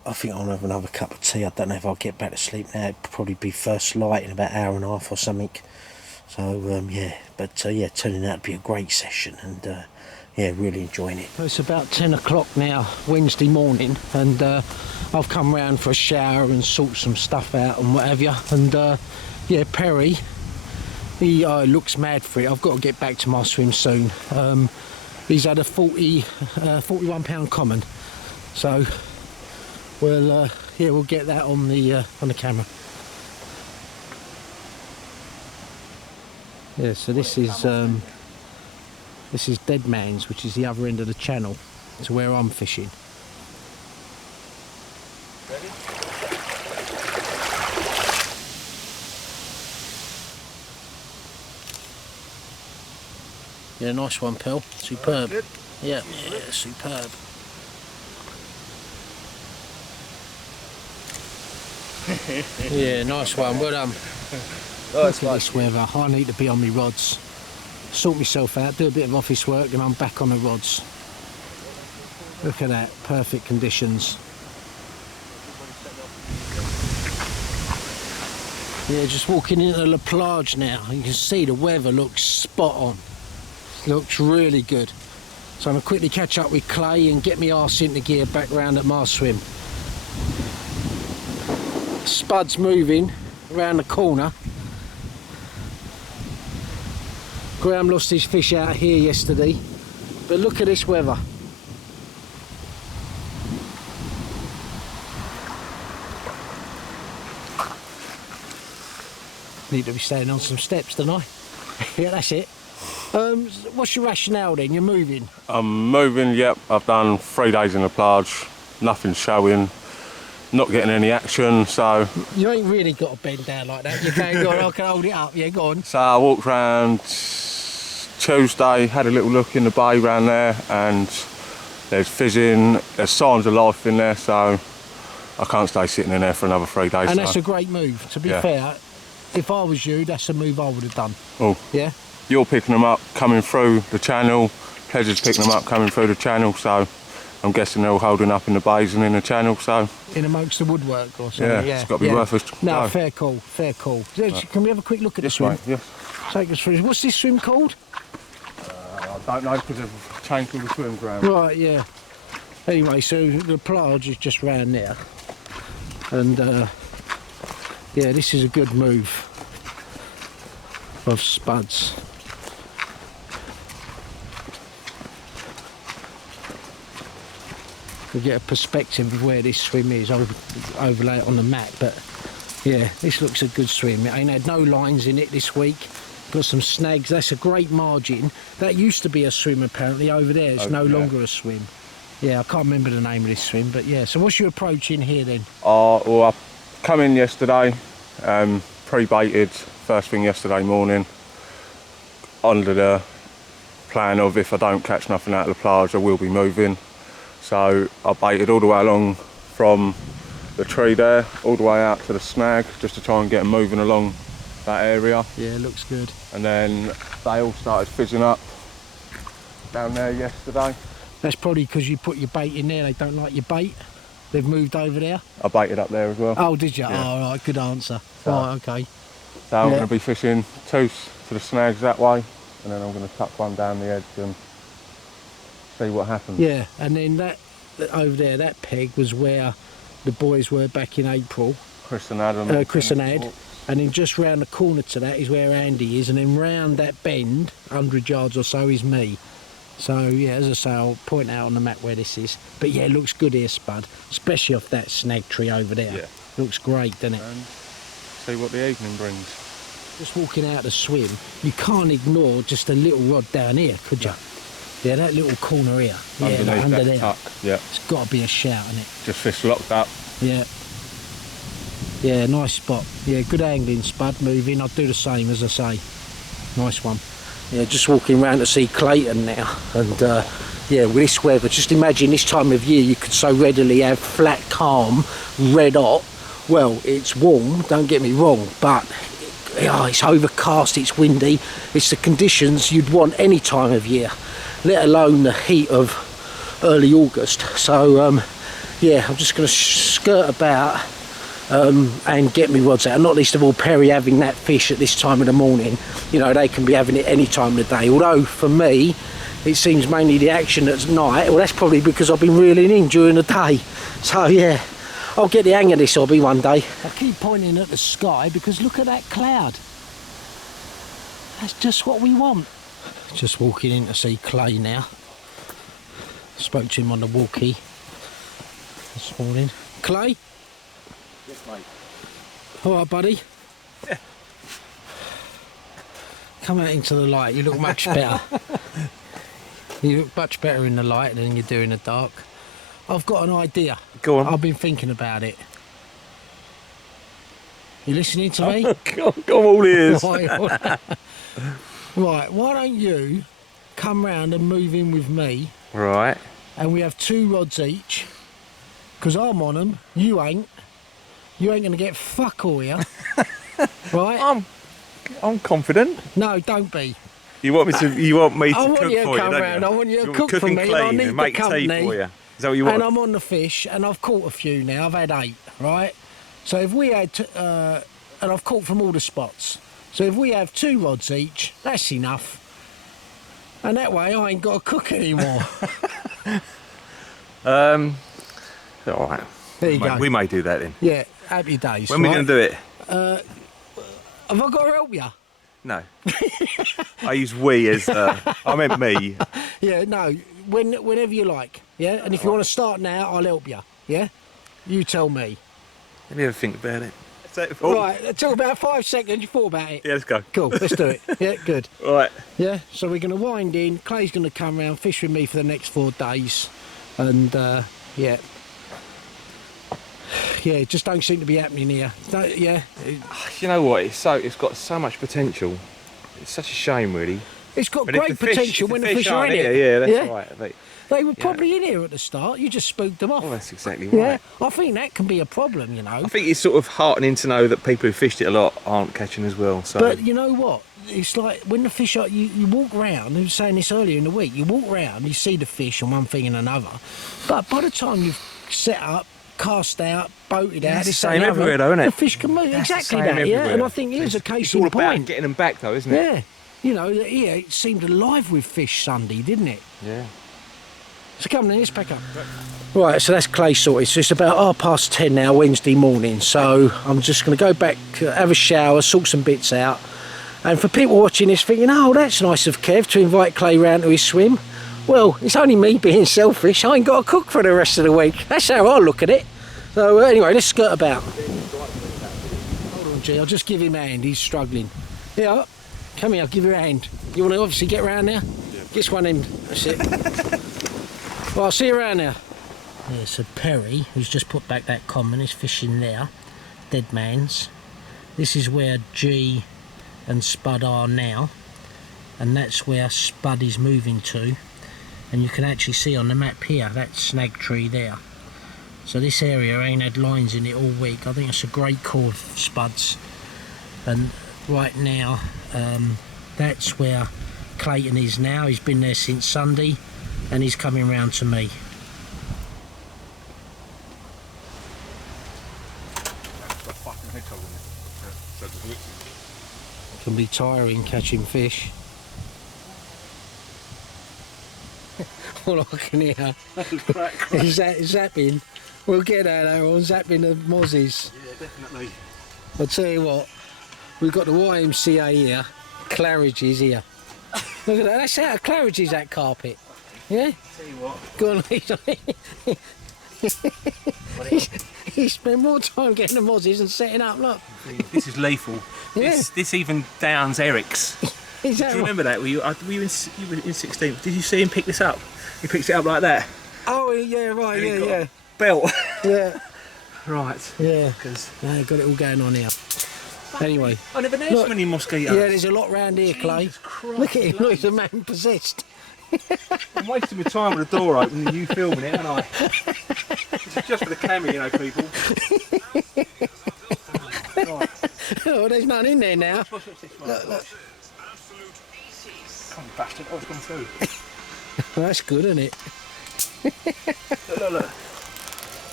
I think I'll have another cup of tea. I don't know if I'll get back to sleep now. It'll probably be first light in about an hour and a half or something. So yeah, but yeah, turning out to be a great session, and yeah, really enjoying it. It's about 10 o'clock now, Wednesday morning, and I've come round for a shower and sort some stuff out and whatever. And yeah, Perry, he looks mad for it. I've got to get back to my swim soon. He's had a 41 pound common, so we'll yeah, we'll get that on the camera. Yeah, so this is Dead Man's, which is the other end of the channel to where I'm fishing. Yeah, nice one, Pell. Superb. Yeah, yeah, superb. Yeah, nice one. Well done. Look at this weather. I need to be on my rods. Sort myself out, do a bit of office work, and I'm back on the rods. Look at that, perfect conditions. Yeah, just walking into La Plage now. You can see the weather looks spot on. Looks really good. So I'm going to quickly catch up with Clay and get my arse into gear back round at my swim. Spud's moving around the corner. Graham lost his fish out here yesterday, but look at this weather. Need to be standing on some steps, don't I? Yeah, that's it. What's your rationale then? You're moving? I'm moving, yep. I've done 3 days in the plage, nothing showing, not getting any action, so... You ain't really got to bend down like that. You can go on, I can hold it up, yeah, go on. So I walked round Tuesday, had a little look in the bay round there, and there's fizzing, there's signs of life in there, so I can't stay sitting in there for another 3 days. And that's a great move, to be fair. If I was you, that's a move I would have done. Oh. Yeah? You're picking them up, coming through the channel, Pleasure's picking them up, coming through the channel, so I'm guessing they're all holding up in the bays and in the channel, so... In amongst the woodwork or something, yeah. It's got to be worth it. No, fair call, fair call. Can we have a quick look at the swim? Right, yes. Take us through. What's this swim called? I don't know, because they've changed all the swim ground. Right, yeah. Anyway, so the plage is just round there. And, yeah, this is a good move of Spuds. We get a perspective of where this swim is. I'll overlay it on the map, but yeah, this looks a good swim. It ain't had no lines in it this week. Got some snags. That's a great margin. That used to be a swim apparently over there. It's no longer a swim. Yeah, I can't remember the name of this swim, but yeah. So what's your approach in here then? Well, I come in yesterday, pre-baited first thing yesterday morning, under the plan of if I don't catch nothing out of the plage, I will be moving. So I baited all the way along from the tree there, all the way out to the snag, just to try and get them moving along that area. Yeah, it looks good. And then they all started fizzing up down there yesterday. That's probably because you put your bait in there. They don't like your bait. They've moved over there. I baited up there as well. Oh, did you? Yeah. Oh, right, good answer. So, right, okay. So I'm going to be fishing two to the snags that way, and then I'm going to tuck one down the edge and see what happens. Yeah, and then that over there, that peg was where the boys were back in April. Chris and Adam. Chris and Ad. And then just round the corner to that is where Andy is, and then round that bend, 100 yards or so, is me. So yeah, as I say, I'll point out on the map where this is. But yeah, it looks good here, Spud, especially off that snag tree over there. Yeah. Looks great, doesn't it? And see what the evening brings. Just walking out to swim, you can't ignore just a little rod down here, could you? Yeah, that little corner here. Underneath yeah, under that there. tuck. Yeah. It's got to be a shout, isn't it? Just fish locked up. Yeah. Yeah, nice spot. Yeah, good angling, Spud, moving. I'll do the same, as I say. Nice one. Yeah, just walking around to see Clayton now. And yeah, with this weather, just imagine this time of year you could so readily have flat, calm, red hot. Well, it's warm, don't get me wrong, but it's overcast, it's windy. It's the conditions you'd want any time of year, let alone the heat of early August. So yeah, I'm just going to skirt about and get me rods out. Not least of all Perry having that fish at this time of the morning. You know, they can be having it any time of the day. Although for me, it seems mainly the action at night. Well, that's probably because I've been reeling in during the day. So yeah, I'll get the hang of this hobby one day. I keep pointing at the sky because look at that cloud. That's just what we want. Just walking in to see Clay now. Spoke to him on the walkie this morning. Clay? Yes, mate. All right, buddy. Yeah. Come out into the light. You look much better. You look much better in the light than you do in the dark. I've got an idea. Go on. I've been thinking about it. You listening to me? Go all ears. Right, why don't you come round and move in with me, Right. and we have 2 rods each, because I'm on them, you ain't. You ain't going to get fuck all here. Right? I'm confident. No, don't be. You want me to? You want me to I want cook you to for come you? Don't round. you? I want you to want cook cook for and me. clean I need and the make tea company. for you. Is that what you want? And I'm on the fish, and I've caught a few now. I've had 8, right? So if we had, and I've caught from all the spots. So if we have 2 rods each, that's enough. And that way I ain't got to cook anymore. All right. There you go. We may do that then. Yeah, happy days. When are we going to do it? Have I got to help you? No. I use we as. I meant me. Yeah, no. Whenever you like. Yeah, and if you want to start now, I'll help you. Yeah, you tell me. Let me have a think about it. Right, until about 5 seconds. You thought about it. Yeah, let's go. Cool. Let's do it. Yeah, good. All right. Yeah, so we're going to wind in. Clay's going to come round, fish with me for the next 4 days, and yeah, it just don't seem to be happening here. Yeah, You know what? It's got so much potential. It's such a shame, really. it's got But if great the fish- potential if when the fish are aren't in here, it. yeah, that's right. They were probably in here at the start. You just spooked them off. Well, that's exactly right. Yeah, I think that can be a problem, you know. I think it's sort of heartening to know that people who fished it a lot aren't catching as well. So. But you know what? It's like when the fish are, you walk round, I was saying this earlier in the week, you walk round, you see the fish and one thing and another. But by the time you've set up, cast out, boated out, it's this, the that, same and the other, everywhere though, isn't it? the fish can move. That's the Exactly same that, yeah. everywhere. And I think here's a case it's all in about point. getting them back though, isn't it? Yeah. You know, yeah, it seemed alive with fish Sunday, didn't it? Yeah. So come on, let's pack up. Right, so that's Clay sorted. So it's about 10:30 now, Wednesday morning. So I'm just going to go back, have a shower, sort some bits out. And for people watching this thinking, oh, that's nice of Kev to invite Clay round to his swim. Well, it's only me being selfish. I ain't got to cook for the rest of the week. That's how I look at it. So anyway, let's skirt about. Hold on, G, I'll just give him a hand. He's struggling. Yeah, come here, I'll give you a hand. You want to obviously get round now? Yeah. Get one end. That's it. Well, I'll see you around now. Yeah, so Perry, who's just put back that common, is fishing there. Dead man's. This is where G and Spud are now. And that's where Spud is moving to. And you can actually see on the map here, that snag tree there. So this area ain't had lines in it all week. I think it's a great call of Spud's. And right now, that's where Clayton is now. He's been there since Sunday. And he's coming round to me. It can be tiring catching fish. All I can hear is that zapping. We'll get that on zapping the mozzies. Yeah, definitely. I'll tell you what, we've got the YMCA here, Claridge's here. Look at that, that's out of Claridge's, that carpet. Yeah? Tell you what. Go on, he spent more time getting the mozzies than setting up, look. This is lethal. Yeah. This even downs Eric's. Is that Do you right? remember that? Were you in 16? Did you see him pick this up? He picks it up like that. Oh, yeah, right, And he got yeah, a belt. yeah. Right. Yeah, Because no, got it all going on here. Anyway, I never noticed Look, many mosquitoes. yeah, there's a lot round here, Clay. Jesus Christ, Look at him, look, he's a man possessed. I'm wasting my time with the door open and you filming it, aren't I? This is just for the camera, you know, people. Right. Oh, there's none in there now. Look. Come on, bastard. Oh, it's gone through. Well, that's good, isn't it? Look.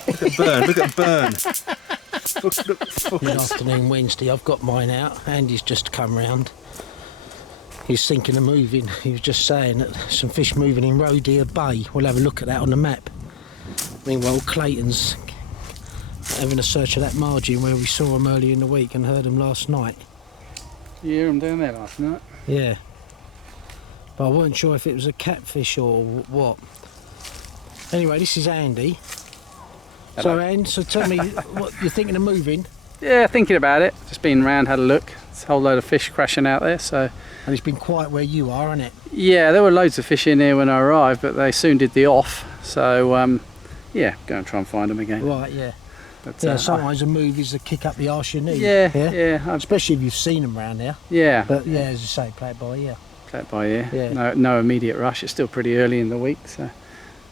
Look at burn. Look at burn. Look. Good afternoon, Wednesday. I've got mine out. Andy's just come round. He's thinking of moving. He was just saying that some fish moving in Roe Bay. We'll have a look at that on the map. Meanwhile, Clayton's having a search of that margin where we saw them earlier in the week and heard them last night. You hear them down there last night? Yeah. But I weren't sure if it was a catfish or what. Anyway, this is Andy. So, Anne, so tell me, what you're thinking of moving? Yeah, thinking about it. Just been round, had a look. There's a whole load of fish crashing out there, so... And it's been quiet where you are, hasn't it? Yeah, there were loads of fish in here when I arrived, but they soon did the off. So, yeah, go and try and find them again. Right, yeah. But, Yeah, sometimes a move is a kick up the arse you need. Yeah. Especially if you've seen them round there. Yeah. But yeah, as you say, play it by ear. Play it by ear. Yeah. No immediate rush. It's still pretty early in the week, so...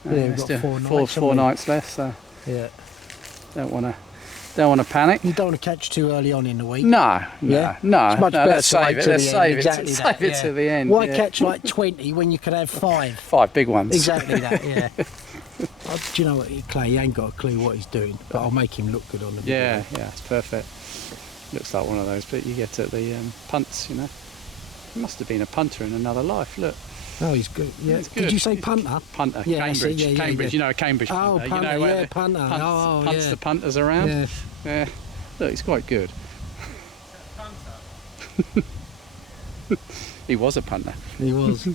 Yeah, we've got still 4 nights. four nights left, so Yeah. don't want to panic. You don't want to catch too early on in the week. No. It's much better Let's to wait save it. till Let's the save end. it. Exactly Save it that, to the end. Why yeah. catch like 20 when you could have 5? 5 big ones. Exactly that, yeah. Do you know what, Clay? He ain't got a clue what he's doing, but I'll make him look good on the video. Yeah, it's perfect. Looks like one of those, but you get at the punts, you know. He must have been a punter in another life. Look, Oh, he's good. Yeah. He's good. Did you say punter? punter. Yeah, I see, Cambridge. yeah, Cambridge. yeah. You know a Cambridge Oh, punter. punter, you know where yeah, the punter. Punts, Oh, yeah. the punters around. Yeah. Yeah. Look, he's quite good. He was a punter. He was.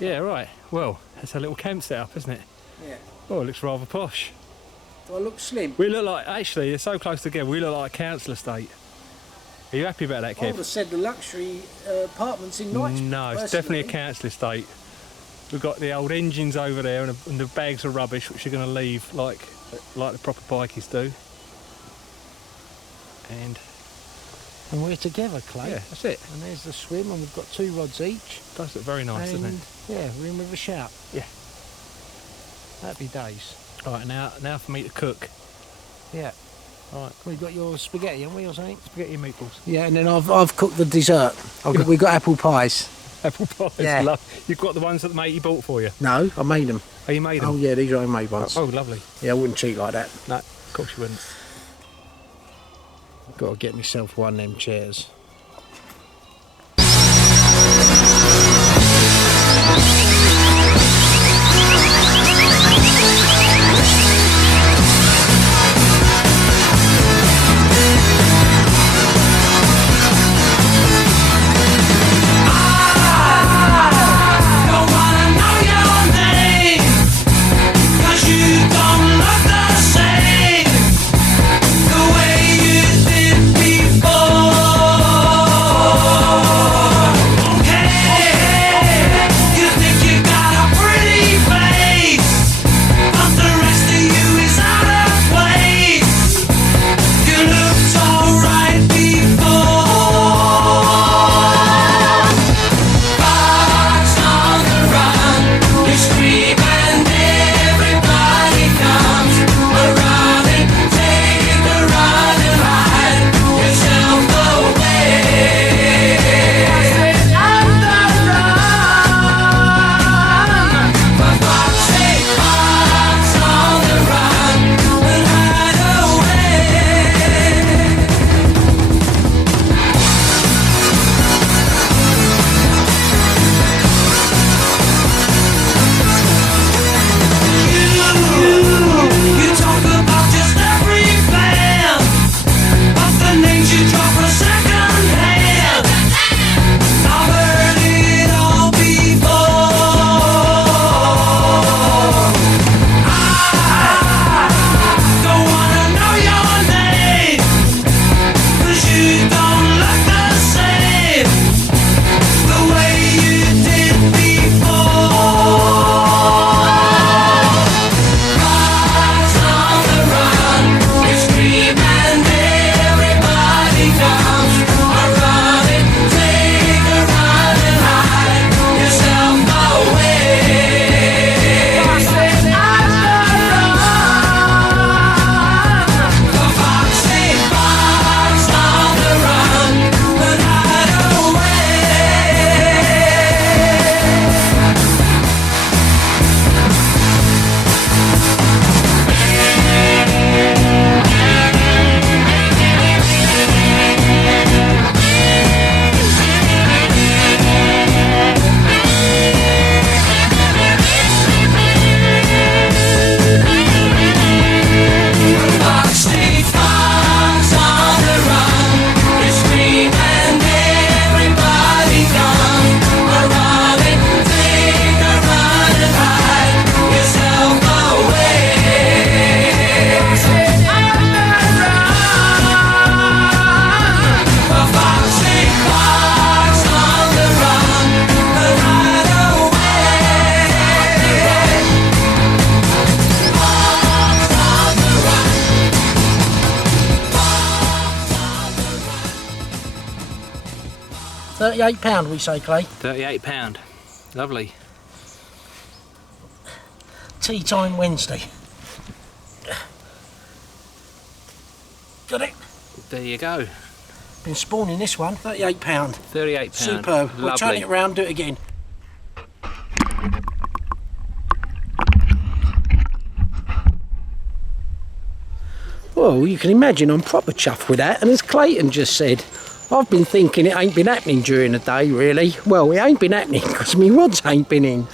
Yeah, right. Well, that's a little camp set up, isn't it? Yeah. Oh, it looks rather posh. Do I look slim? We look like, actually, they're so close together, we look like a council estate. Are you happy about that, I would Kev? have said the luxury apartments in Knightsbridge. No, it's definitely a council estate. We've got the old engines over there and the bags of rubbish which are going to leave like the proper bikies do. And we're together, Clay. Yeah, that's it. And there's the swim, and we've got 2 rods each. Does look very nice, and doesn't it? yeah, we're in with a shout. Yeah. Happy days. Right, now for me to cook. Yeah. Right, We've got your spaghetti, haven't we, or something? spaghetti and meatballs. Yeah, and then I've cooked the dessert. We've got apple pies. Apple pies. Yeah. You've got the ones that the matey bought for you. No, I made them. Oh, you made them? Oh yeah, these are homemade ones. Oh, lovely. Yeah, I wouldn't cheat like that. No, of course you wouldn't. Got to get myself one of them chairs. Don't wanna know your name, 'cause you don't look the same the way you did before. £38 we say, Clay. £38. Lovely. Tea time Wednesday. Got it? There you go. Been spawning this one, £38. £38. Superb. We'll turn it around, do it again. Well, you can imagine I'm proper chuffed with that, and as Clayton just said, I've been thinking it ain't been happening during the day, really. Well, it ain't been happening because my rods ain't been in.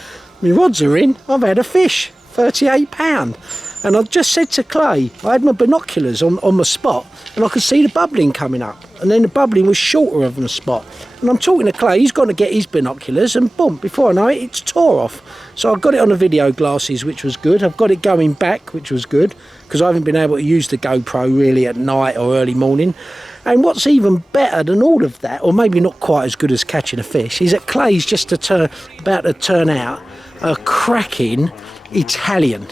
My rods are in, I've had a fish, £38. And I just said to Clay, I had my binoculars on my spot, and I could see the bubbling coming up, and then the bubbling was shorter of the spot. And I'm talking to Clay, he's gone to get his binoculars, and boom, before I know it, it's tore off. So I got it on the video glasses, which was good. I've got it going back, which was good, because I haven't been able to use the GoPro really at night or early morning. And what's even better than all of that, or maybe not quite as good as catching a fish, is that Clay's just about to turn out a cracking Italian.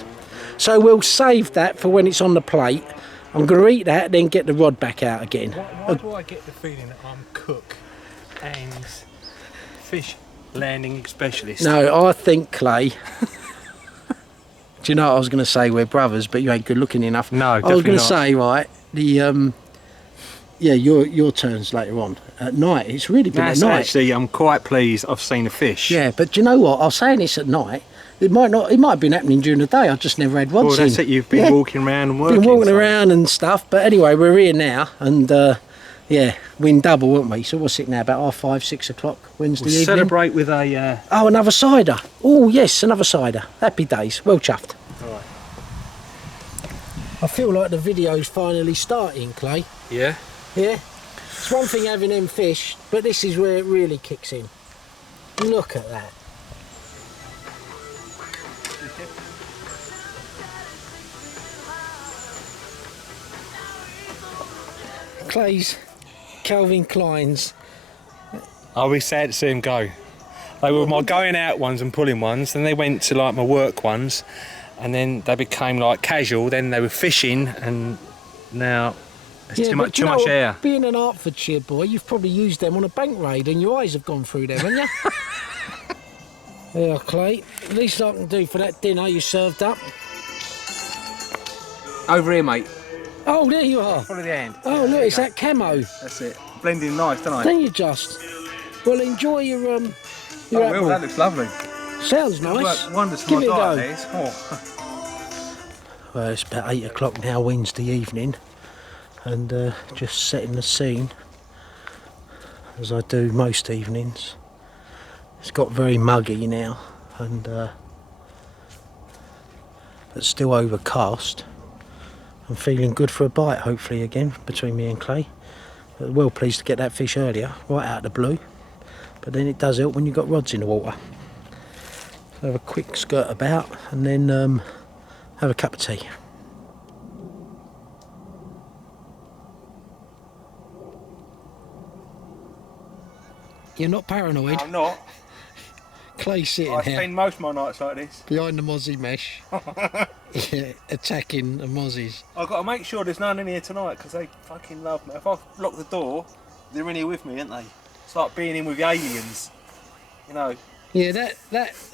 So we'll save that for when it's on the plate. I'm going to eat that, then get the rod back out again. Why do I get the feeling that I'm cook and fish landing specialist? No, I think, Clay... Do you know what I was going to say? We're brothers, but you ain't good looking enough. No, I was going to say, right, the... yeah, your turn's later on. At night, it's really been at night. Actually, I'm quite pleased I've seen a fish. Yeah, but do you know what? I was saying this at night. It might have been happening during the day. I just never had rods Well, that's in. it. You've been walking around and working. Been walking around and stuff. But anyway, we're here now, and yeah, win double, won't we? So what's it now? About 5:30, 6 o'clock Wednesday evening. Celebrate with a. Oh, another cider. Oh yes, another cider. Happy days. Well chuffed. All right. I feel like the video's finally starting, Clay. Yeah. Yeah. It's one thing having them fish, but this is where it really kicks in. Look at that. Clay's Calvin Klein's. I'll be sad to see him go. They were my going out ones and pulling ones, then they went to like my work ones, and then they became like casual, then they were fishing, and now it's too much air. Being an Hertfordshire boy, you've probably used them on a bank raid and your eyes have gone through them, haven't you? Yeah, Clay, at least I can do for that dinner you served up. Over here, mate. Oh, there you are. Follow the hand. Oh, look, it's that camo. That's it. Blending nice, don't I? Don't you just? Well, enjoy your Oh, well, apple. that looks lovely. Sounds nice. Worked wonders for Give my it a diet, go. Liz. Oh. Well, it's about 8 o'clock now, Wednesday evening, and just setting the scene, as I do most evenings. It's got very muggy now, and but still overcast. I'm feeling good for a bite, hopefully, again, between me and Clay. Well pleased to get that fish earlier, right out of the blue. But then it does help when you've got rods in the water. So have a quick skirt about, and then have a cup of tea. You're not paranoid? I'm not. Clay's sitting I here spend most of my nights like this. behind the mozzie mesh, yeah, attacking the mozzies. I've got to make sure there's none in here tonight because they fucking love me. If I lock the door, they're in here with me, aren't they? It's like being in with the aliens, you know. Yeah, that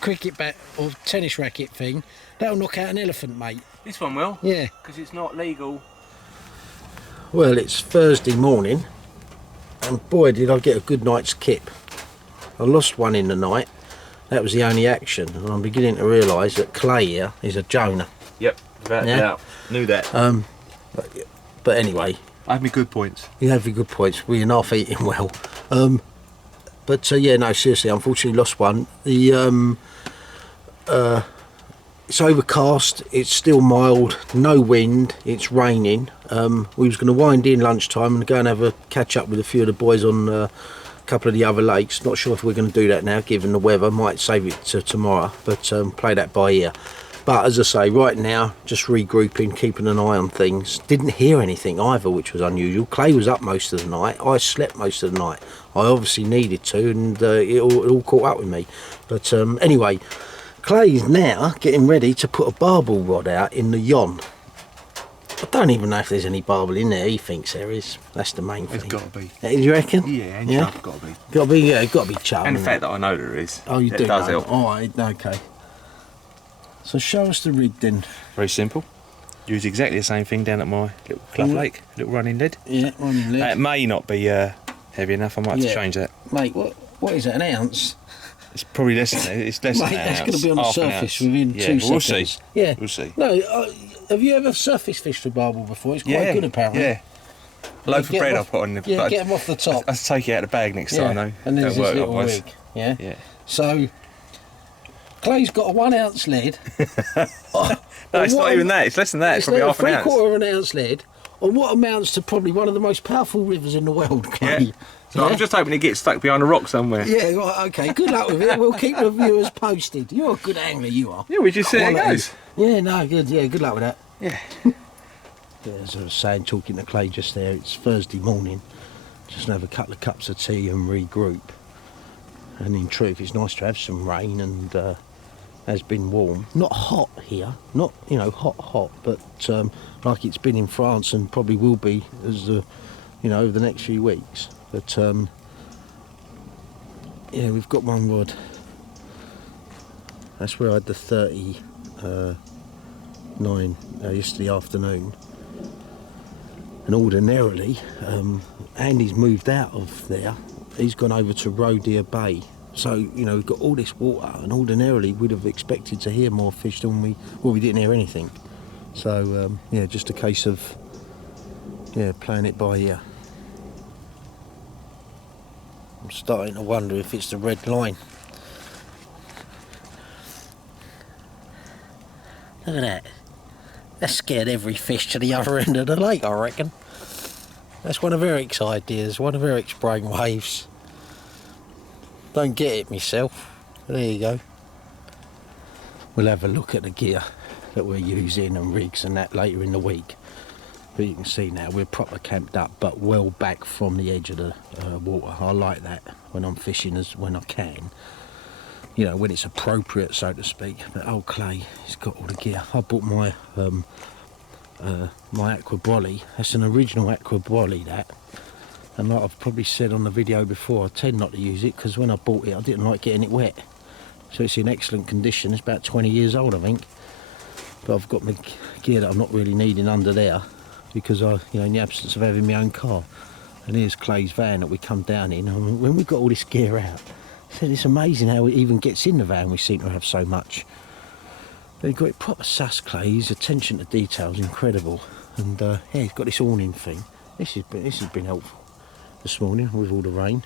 cricket bat or tennis racket thing, that'll knock out an elephant, mate. This one will. Yeah. Because it's not legal. Well, it's Thursday morning, and boy did I get a good night's kip. I lost one in the night. That was the only action, and I'm beginning to realise that Clay here is a Jonah. Yep, without Yeah. doubt. Knew that. But anyway, I have me good points. you have your good points. We're not eating well. But yeah, no, seriously, unfortunately lost one. The it's overcast. It's still mild. No wind. It's raining. We was going to wind in lunchtime and go and have a catch up with a few of the boys on a couple of the other lakes. Not sure if we're going to do that now, given the weather. Might save it to tomorrow, but play that by ear. But as I say, right now, just regrouping, keeping an eye on things. Didn't hear anything either, which was unusual. Clay was up most of the night. I slept most of the night. I obviously needed to, and it all caught up with me. But anyway, Clay's now getting ready to put a barbel rod out in the yon. I don't even know if there's any barbel in there. He thinks there is. That's the main thing. There's got to be. Do you reckon? Yeah, and Yeah? chub got to be. Got to be, yeah, got to be chub. And the innit? fact that I know there is. Oh, you it do does know. help. All right, okay. So show us the rig then. Very simple. Use exactly the same thing down at my little club lake, little running lead. Yeah, running lead. It may not be heavy enough. I might have to change that. Mate, what is it? An ounce? It's probably less than that. It's less Mate, than an that's ounce. going to be on the Half an surface ounce. within Yeah, 2 we'll seconds. see. Yeah, We'll see. No, have you ever surface fished with barbel before? It's quite good apparently. Yeah. Loaf of Get bread them I off- put on the. Yeah, get them off the top. I'll take it out of the bag next time. Though. And there's Don't this work little otherwise. rig. Yeah. Yeah. So Clay's got a 1 ounce lead. No, it's not even that. It's less than that. It's probably half an ounce. 3/4 of an ounce lead on what amounts to probably one of the most powerful rivers in the world, Clay. Yeah. So I'm just hoping it gets stuck behind a rock somewhere. Yeah, right, okay. Good luck with it. We'll keep the viewers posted. You're a good angler, you are. Yeah, we just see how it Quality. goes. Yeah, no, good. Yeah, good luck with that. Yeah. Yeah, as I was saying, talking to Clay just there, it's Thursday morning. Just have a couple of cups of tea and regroup. And in truth, it's nice to have some rain and has been warm. Not hot here, not, you know, hot, but like it's been in France and probably will be as the, you know, over the next few weeks. But yeah, we've got one rod. That's where I had the 39 yesterday afternoon. And ordinarily, Andy's moved out of there. He's gone over to Roe Bay. So, you know, we've got all this water, and ordinarily we'd have expected to hear more fish than we didn't hear anything. So, yeah, just a case of, yeah, playing it by ear. I'm starting to wonder if it's the red line. Look at that. That scared every fish to the other end of the lake, I reckon. That's one of Eric's ideas, one of Eric's brain waves. Don't get it myself. There you go. We'll have a look at the gear that we're using and rigs and that later in the week. But you can see now we're proper camped up, but well back from the edge of the water. I like that when I'm fishing, as when I can. You know, when it's appropriate, so to speak. But old Clay, he's got all the gear. I bought my my aqua brolly. That's an original aqua brolly, that. And like I've probably said on the video before, I tend not to use it because when I bought it, I didn't like getting it wet. So it's in excellent condition. It's about 20 years old, I think. But I've got my gear that I'm not really needing under there because I, you know, in the absence of having my own car. And here's Clay's van that we come down in. I mean, when we got all this gear out, I said it's amazing how it even gets in the van. We seem to have so much. But he got it proper sus, Clay. His attention to detail is incredible. And yeah, he's got this awning thing. This has been helpful this morning with all the rain.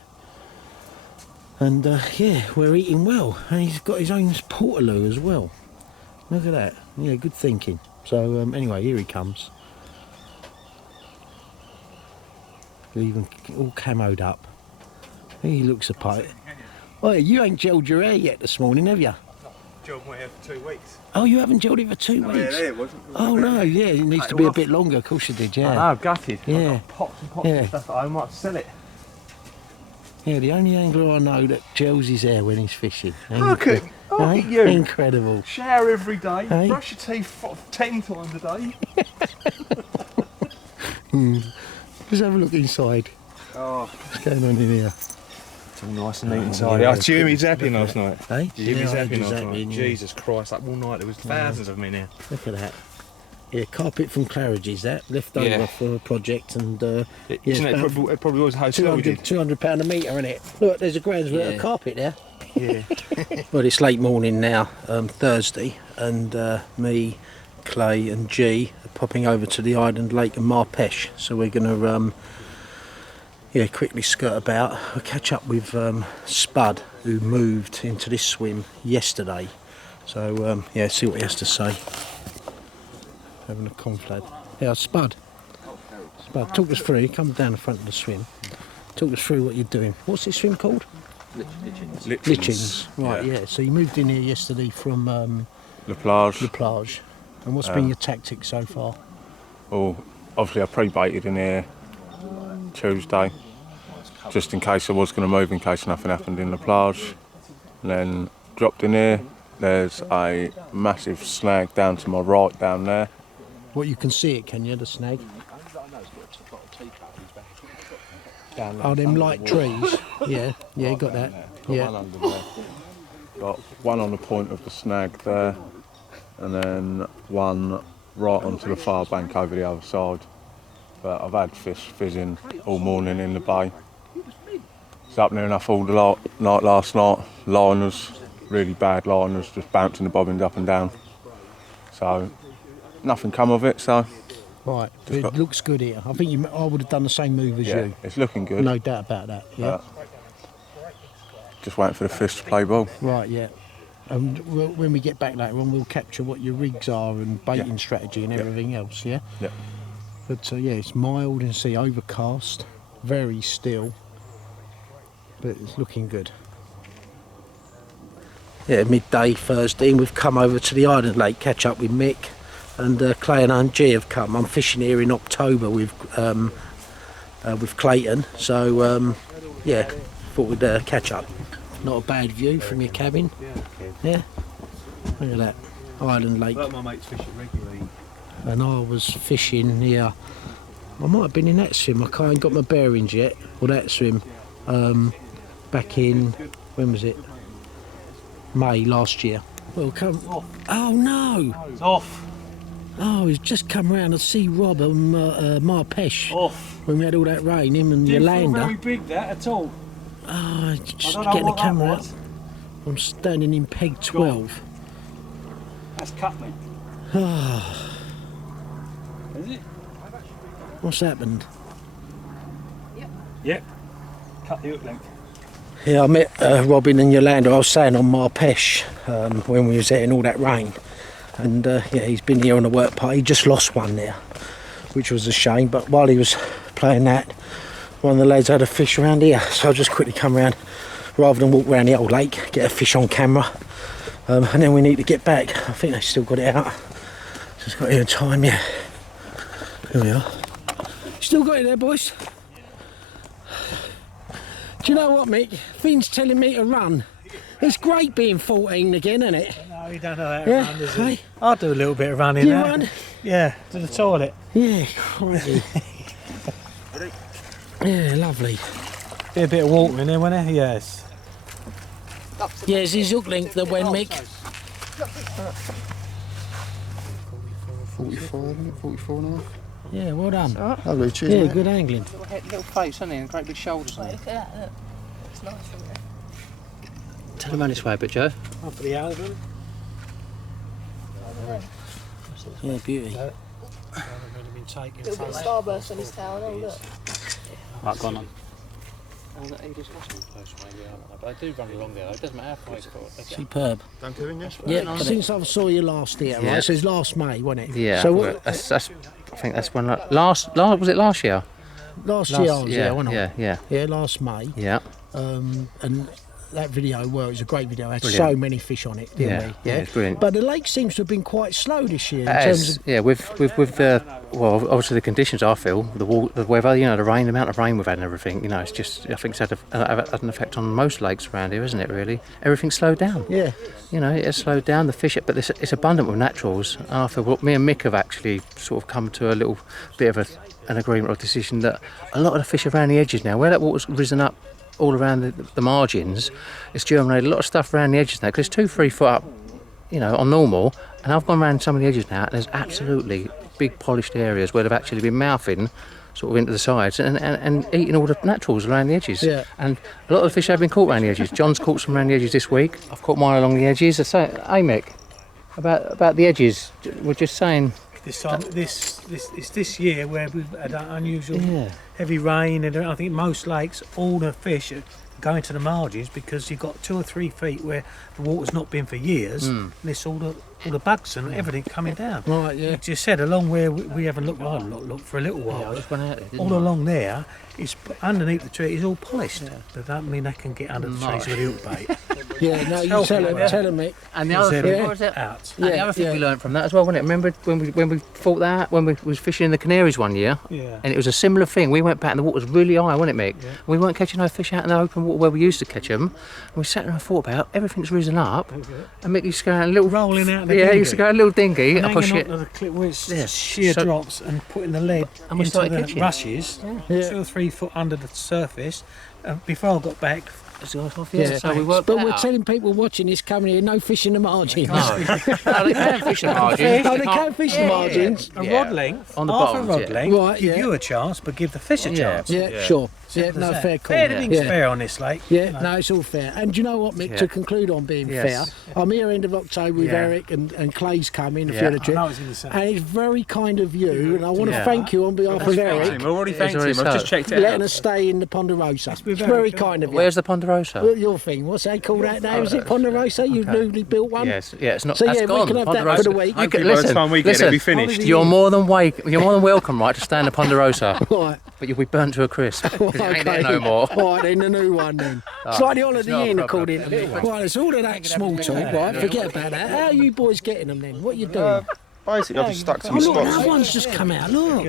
And yeah, we're eating well. And he's got his own portaloo as well. Look at that. Yeah, good thinking. So anyway, here he comes. Even all camoed up. He looks a part. Oh, you ain't gelled your hair yet this morning, have you? Gelled my hair for 2 weeks. Oh, you haven't gelled it for 2 weeks? Yeah, it wasn't. Oh no, yeah, it needs to be a bit longer. Of course you did, yeah. I know, gutted. Yeah. I've got pots and pots Yeah. of stuff that I might sell it. Yeah, the only angler I know that gels his hair when he's fishing. Look at you. Incredible. Shower every day, Hey? brush your teeth 10 times a day. Let's have a look inside. Oh, What's going on in here? it's all nice and neat inside. I Jimmy's zapping last night. Hey? Jimmy's Yeah, I zapping was last zapping, night. yeah. Jesus Christ, like all night there was thousands of them in here. Look at that. Yeah, carpet from Claridge's, that left over Yeah. for a project, and yeah, Isn't it? it's It probably was a hotel we did. £200 a metre, isn't it? Look, there's a grand's worth of carpet there. Yeah. Well, it's late morning now, Thursday, and me, Clay and G are popping over to the island lake of Marpesh. So we're going to yeah, quickly skirt about. We'll catch up with Spud, who moved into this swim yesterday. So yeah, see what he has to say. Having a conflad. Yeah, Spud, talk us through. Come down the front of the swim. Talk us through what you're doing. What's this swim called? Litchings. Right, yeah. So you moved in here yesterday from La Plage. La Plage. And what's been your tactic so far? Well, obviously I pre-baited in here Tuesday, just in case I was going to move, in case nothing happened in La Plage. And then dropped in here. There's a massive snag down to my right down there. What, you can see it, can you, the snag? Oh, them light trees. Yeah, yeah, got that. Yeah. One under there. Got one on the point of the snag there, and then one right onto the far bank over the other side. But I've had fish fizzing all morning in the bay. It's up near enough all the night last night. Liners, really bad liners, just bouncing the bobbins up and down. So nothing come of it. So Right, but it looks good here. I think I would have done the same move as yeah, you. it's looking good. No doubt about that. Yeah. Just waiting for the fish to play ball. Right, yeah. And when we get back later on, we'll capture what your rigs are and baiting strategy and everything else, yeah? Yeah. But yeah, it's mild and see overcast, very still, but it's looking good. Yeah, midday Thursday, and we've come over to the Island Lake, catch up with Mick, and Clay and G have come. I'm fishing here in October with Clayton, so yeah, thought we'd catch up. Not a bad view from your cabin. Yeah, look at that, Island Lake. Like my mates fishing regularly. And I was fishing here. I might have been in that swim. I ain't got my bearings yet. Or that swim. Back in, when was it? May last year. Well, come. Oh no! It's off. Oh, he's just come round to see Rob and Marpesh Off. when we had all that rain. Him and Didn't feel Yolanda. very big that at all. Oh, just I don't know getting the what that camera out. was. I'm standing in peg 12. That's cut me. Is it? What's happened? Yep. Cut the hook length. Yeah, I met Robin and Yolanda. I was saying on Marpesh when we was there in all that rain, and yeah, he's been here on a work party. He just lost one there, which was a shame. But while he was playing that, one of the lads had a fish around here, so I just quickly come round rather than walk around the old lake, get a fish on camera, and then we need to get back. I think they still got it out. Just got here in time, yeah. Here we are. Still got it there, boys. Do you know what, Mick? Finn's telling me to run. It's great being 14 again, isn't it? No, you don't know how to Yeah, run, does he? hey? I'll do a little bit of running. Do you now. run? Yeah, to the toilet. Yeah, crikey. Yeah, lovely. Be a bit of walking in there, won't there? Yes. Yeah, it's his hook length that went, Mick. 44, isn't it? 44 and a half. Yeah, well done. Lovely, cheers, Yeah, mate. good angling. Little face, hasn't he? And great big shoulders. Look at that, look. It's nice, isn't it? Tell him on this way a bit, Joe. After the island. Yeah, beauty. Little bit of starburst on his tail, oh look. Right, gone on. He just lost him close, maybe. But they do run along there. It doesn't matter how far he's got. Superb. Don't do it, yes? Yeah, since I saw you last year, Yeah. right? So it's last May, wasn't it? Yeah. So what, That's, I think that's when last was it last year? last year I was there, wasn't I? Yeah. Yeah, last May. Yeah. And that video, well, it was a great video. It had Brilliant. so many fish on it, didn't Yeah, we? yeah, it's brilliant. But the lake seems to have been quite slow this year in terms of. Yeah, with the obviously the conditions, I feel the weather, the rain, the amount of rain we've had and everything, it's just, I think it's had an effect on most lakes around here, isn't it? Really, everything slowed down. Yeah. It has slowed down the fish, but it's abundant with naturals. And I feel me and Mick have actually sort of come to a little bit of an agreement or decision that a lot of the fish around the edges now, where that water's risen up all around the margins, it's germinated a lot of stuff around the edges now, because it's 2-3 foot up, on normal, and I've gone around some of the edges now and there's absolutely big polished areas where they've actually been mouthing sort of into the sides and eating all the naturals around the edges. Yeah. And a lot of the fish have been caught around the edges. John's caught some around the edges this week. I've caught mine along the edges. I say, hey Mick, about the edges, we're just saying. This time, it's this year where we've had unusual Yeah. heavy rain, and I think most lakes, all the fish are going to the margins because you've got 2 or 3 feet where the water's not been for years, and it's all the bugs and everything coming down. Right, yeah. You just said along where we haven't looked, well, I've not looked for a little while. Yeah, I just went out there, didn't all I? along there, it's underneath the tree is all polished, but that doesn't mean they can get under the trees with the hook bait. Yeah, no, you Help tell me, him, yeah. tell him, Mick. And the other Zero. thing, what was it? Out. And the other thing we learned from that as well, wasn't it? Remember when we fought that when we was fishing in the Canaries one year, Yeah. and it was a similar thing. We went back and the water was really high, wasn't it, Mick? Yeah. We weren't catching no fish out in the open water where we used to catch them. And we sat there and thought about everything's risen up, and Mick used to go out and little Rolling out in a Yeah, dinghy. used to go a little dinghy and and push hanging it. onto the clip where it's Yeah. sheer So- drops and putting the lead And we into started the fishing. rushes, Yeah. 2 or 3 foot under the surface. Before I got back, Yeah, so we worked but that we're out. telling people watching this coming here, no fishing the margins. No, they can fish the margins. Oh, they can fish the margins. a Yeah. rod length, On the half bottoms, a rod yeah. length, Right, give yeah. you a chance, but give the fish a chance. Yeah, sure. Yeah, Simple no, as that. fair call. Fair, everything's Yeah. fair on this lake. Yeah, no, it's all fair. And do you know what, Mick? Yeah. To conclude on being Yes. fair, I'm here end of October with Yeah. Eric and Clay's coming, a Yeah. few of the I trip. know it's in the same. And it's very kind of you, and I want to Yeah. thank you on behalf of Eric We've already thanked already him. I've just so. checked it letting out. us stay in the Ponderosa. It's with very Eric, kind of you. Where's the Ponderosa? Well, your thing, what's they call that now? Is it Ponderosa? You've newly built one? Yes, yeah, it's not. So that's yeah, gone. we can have that for Ponderosa. the week. You Hopefully can, by the listen, time we get it, listen, it'll be finished. You're more than welcome, right, to stay in the Ponderosa, Right. but you'll be burnt to a crisp. 'cause it ain't there no more. Right, then the new one then. It's like the holiday not a inn, problem. according to me. Right, it's all of that small talk, right? Forget about that. How are you boys getting them then? What are you doing? Basically, I've just stuck to Oh, my look, spots. that one's just come out. Look.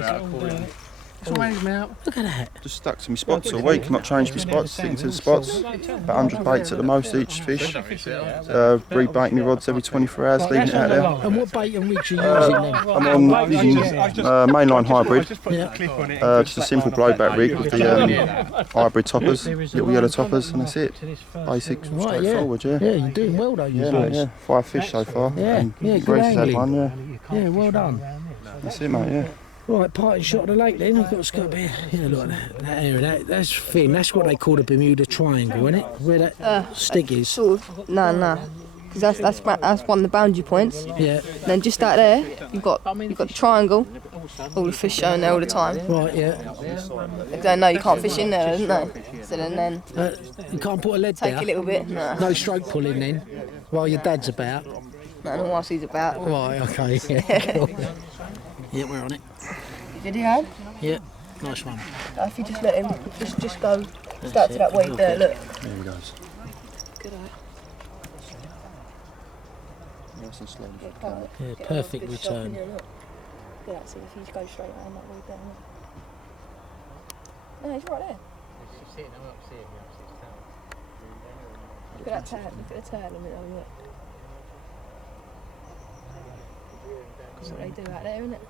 It's raised me out. Look at that. Just stuck to my spots all week, not changed my spots, sticking to the spots. About 100 baits at the most each fish. Rebait my rods every 24 hours, leaving it out there. And what bait and rigs are you using then? I'm on using mainline hybrid, Yeah. just a simple blowback rig with the hybrid toppers, little yellow toppers, and that's it. Basic, Right, yeah. straightforward, yeah. Yeah, you're doing well though, you Yeah, mate, boys. yeah. 5 fish so far. Yeah, and yeah, good Grace has had angling. one, yeah. Yeah, well done. That's it, mate, yeah. Right, parting shot of the lake then. We've got to go here. Yeah, look at that area. That's thin. That's what they call the Bermuda Triangle, isn't it? Where that stick is. Sort of. Nah. Because that's one of the boundary points. Yeah. Then just out there, you've got the triangle. All the fish showing there all the time. Right, yeah. If they know you can't fish in there, don't they? So then You can't put a lead take there. a little bit. Nah. No stroke pulling then, while your dad's about. Not whilst he's about. Right, okay. Yeah, cool. Yeah, we're on it. Video. Yeah, nice one. If you just let him, just go, start to that weight there. Look. There he goes. Good eye. Nice and slow. Yeah, perfect return. Yeah, see if you go straight around that way down. No, he's right there. Look at that tail. Look at the tail. Look. That's what they do out there, isn't it?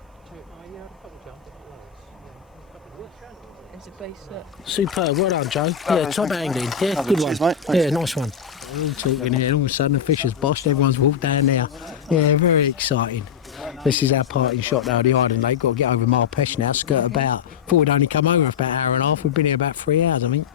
There's a base, look. Superb, well done, Joe. Yeah, top angling. Yeah, good one. Cheers, mate. Thanks. Yeah, nice one. We're all talking here, and all of a sudden the fish has bossed. Everyone's walked down there. Yeah, very exciting. This is our parting shot now, the Island Lake. Got to get over Marpesh now, skirt about. Thought we'd only come over for about an hour and a half. We've been here about 3 hours, I think.